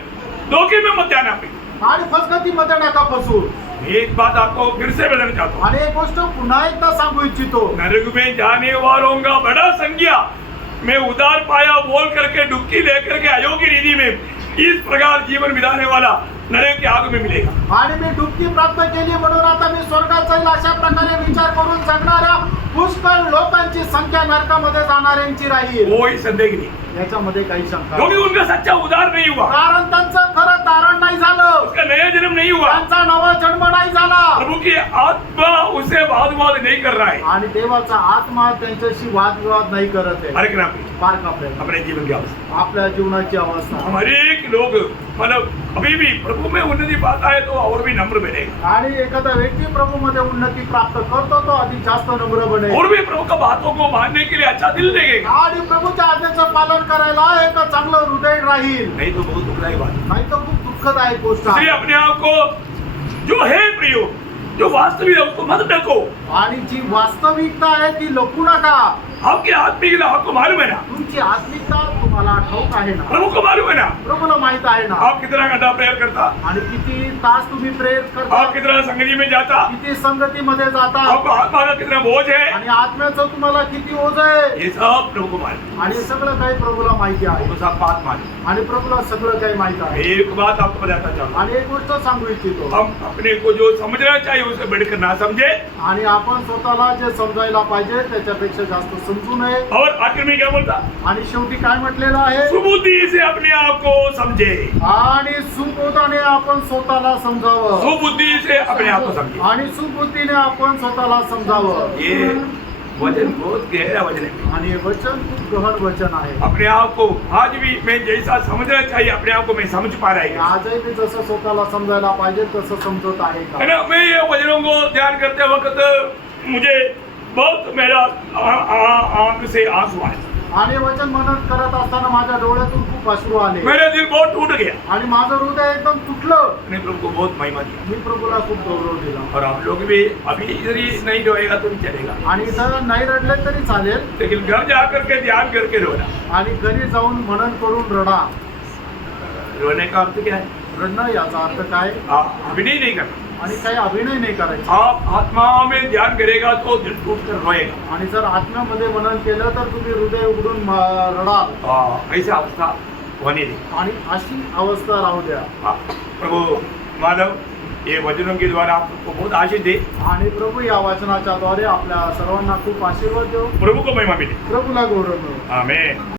धोखे में मत जाना। आणि फसगतीमध्ये नका फसू। एक बात आपको फिर से बताना चाहता हूँ, आणि एक गोष्ट पुन्हा एकदा सांगू इच्छितो, नरक में जाने वालों का बड़ा संज्ञा मैं उदार पाया बोल करके डुबकी लेकर के अयोग्य रीति में इस प्रकार जीवन बिताने वाला नरक के आग में मिलेगा। आणि मी डुबकी प्राप्त केली म्हणून आता मी स्वर्गात जाईल अशा प्रकारे विचार करून जगणाऱ्या पुष्कळ लोकांची संख्या नरकामध्ये जाणाऱ्यांची राहील कोई संदेह नहीं, याच्यामध्ये काही शंका क्योंकि उनका सच्चा उद्धार नहीं हुआ, कारण त्यांचं खरं तारण नाही झालं, उसका नया जन्म नहीं हुआ, त्यांचा नवा जन्म नाही झाला प्रभु की आत्मा उससे वाद नहीं कर रहा है। आणि देवाचा आत्मा त्यांच्याशी वादविवाद नाही करत आहे. हर एक नाम पे फार कापलेला अपने जीवन की अवस्था, आपल्या जीवनाची अवस्था हर एक लोग मतलब अभी भी प्रभु में उन्नति पाता है तो और भी नम्र बनेगा, आणि एखादा व्यक्ती प्रभू मध्ये उन्नती प्राप्त करतो तो अधिक जास्त नम्र बनेल और भी प्रभु का बातों को मानने के लिए अच्छा दिल देगा, आणि प्रभूच्या आज्ञेचं पालन करायला एक चांगलं हृदय राहील, नहीं तो बहुत दुखदायी बात है। नाही तर खूप दुःखदायक गोष्ट इसलिए आहे. अपने आप को जो है प्रियो, जो वास्तविक है उसको मत ढको। आणि जी वास्तविकता आहे ती लपू नका. आपकी आत्मिक आपको मालूम है ना, तुमची आत्मिकता तुम्हाला ठाऊक आहे ना, प्रभु को मालूम है ना, प्रभूला माहित आहे ना. आप कितना घंटा प्रेयर करता, आणि किती तास तुम्ही प्रेयर करता, आप कितना संगति में जाता, किती संगतीमध्ये जाता, आपको आत्मा का कितना बोझ है, आणि आत्म्याचं तुम्हाला किती ओझ आहे, ये सब प्रभु को मालूम, आणि सगळं काही प्रभूला माहिती आहे. प्रभु सब बात मालूम। आणि प्रभूला सगळं काही माहित आहे. एक बात आपको बताता चाहूँ, आणि एक गोष्ट सांगू इच्छितो, हम अपने को जो समझना चाहिए उसे बढ़कर ना समझे, आणि आपण स्वतःला जे समजायला पाहिजे त्याच्यापेक्षा जास्त समजू नये. और आखिर में क्या बोलता, आणि शेवटी काय म्हटलेलं आहे, सुबुद्धि से अपने आप को समझे, आणि सुबोधाने आपण स्वतःला समजावं, सुबुद्धि से अपने आप को समझे। आणि सुबुद्धीने आपण स्वतःला समजावं. ये वचन बहुत गहरा वचन है। आणि हे वचन खूप गहन वचन आहे. अपने आप को आज भी मैं जैसा समझना चाहिए अपने आप को मैं समझ पा रहा है आजही मी जसं स्वतःला समजायला पाहिजे तसं समजत आहे है का. ना। मैं ये वचनों को ध्यान करते वक्त मुझे बहुत मेरा आंख से आंसू आए, आणि वचन मनन करत असताना माझ्या डोळ्यातून खूप अश्रू आले, मेरा दिल बहुत टूट गया, आणि माझं हृदय एकदम तुटलं. मैंने प्रभु को बहुत महिमा दिया। मी प्रभूला खूप गौरव दिला. और आप लोग भी अभी इधर ही नहीं रोएगा तो भी चलेगा, आणि इथं नाही रडले तरी चालेल, लेकिन घर जा करके ध्यान करके रोना। आणि घरी जाऊन मनन करून रडा. रोने का अर्थ क्या है, रडणं याचा अर्थ काय, आप अभिनय नहीं करना, आणि काही अभिनय नाही करायचा. आप आत्मा में ध्यान करेगा तो दिल टूट कर रोएगा। आणि जर आत्म्यामध्ये मनन केलं तर तुम्ही हृदय उघडून रडाल, ऐसी अवस्था होने दी। आणि अशी अवस्था राहू द्या. प्रभु माधव ये वचनों के द्वारा आपको बहुत आशीष दे, आणि प्रभू या वचनाच्या द्वारे आपल्या सर्वांना खूप आशीर्वाद देऊ. प्रभु को महिमा मिले। प्रभूला गौरव मिळो. आमेन।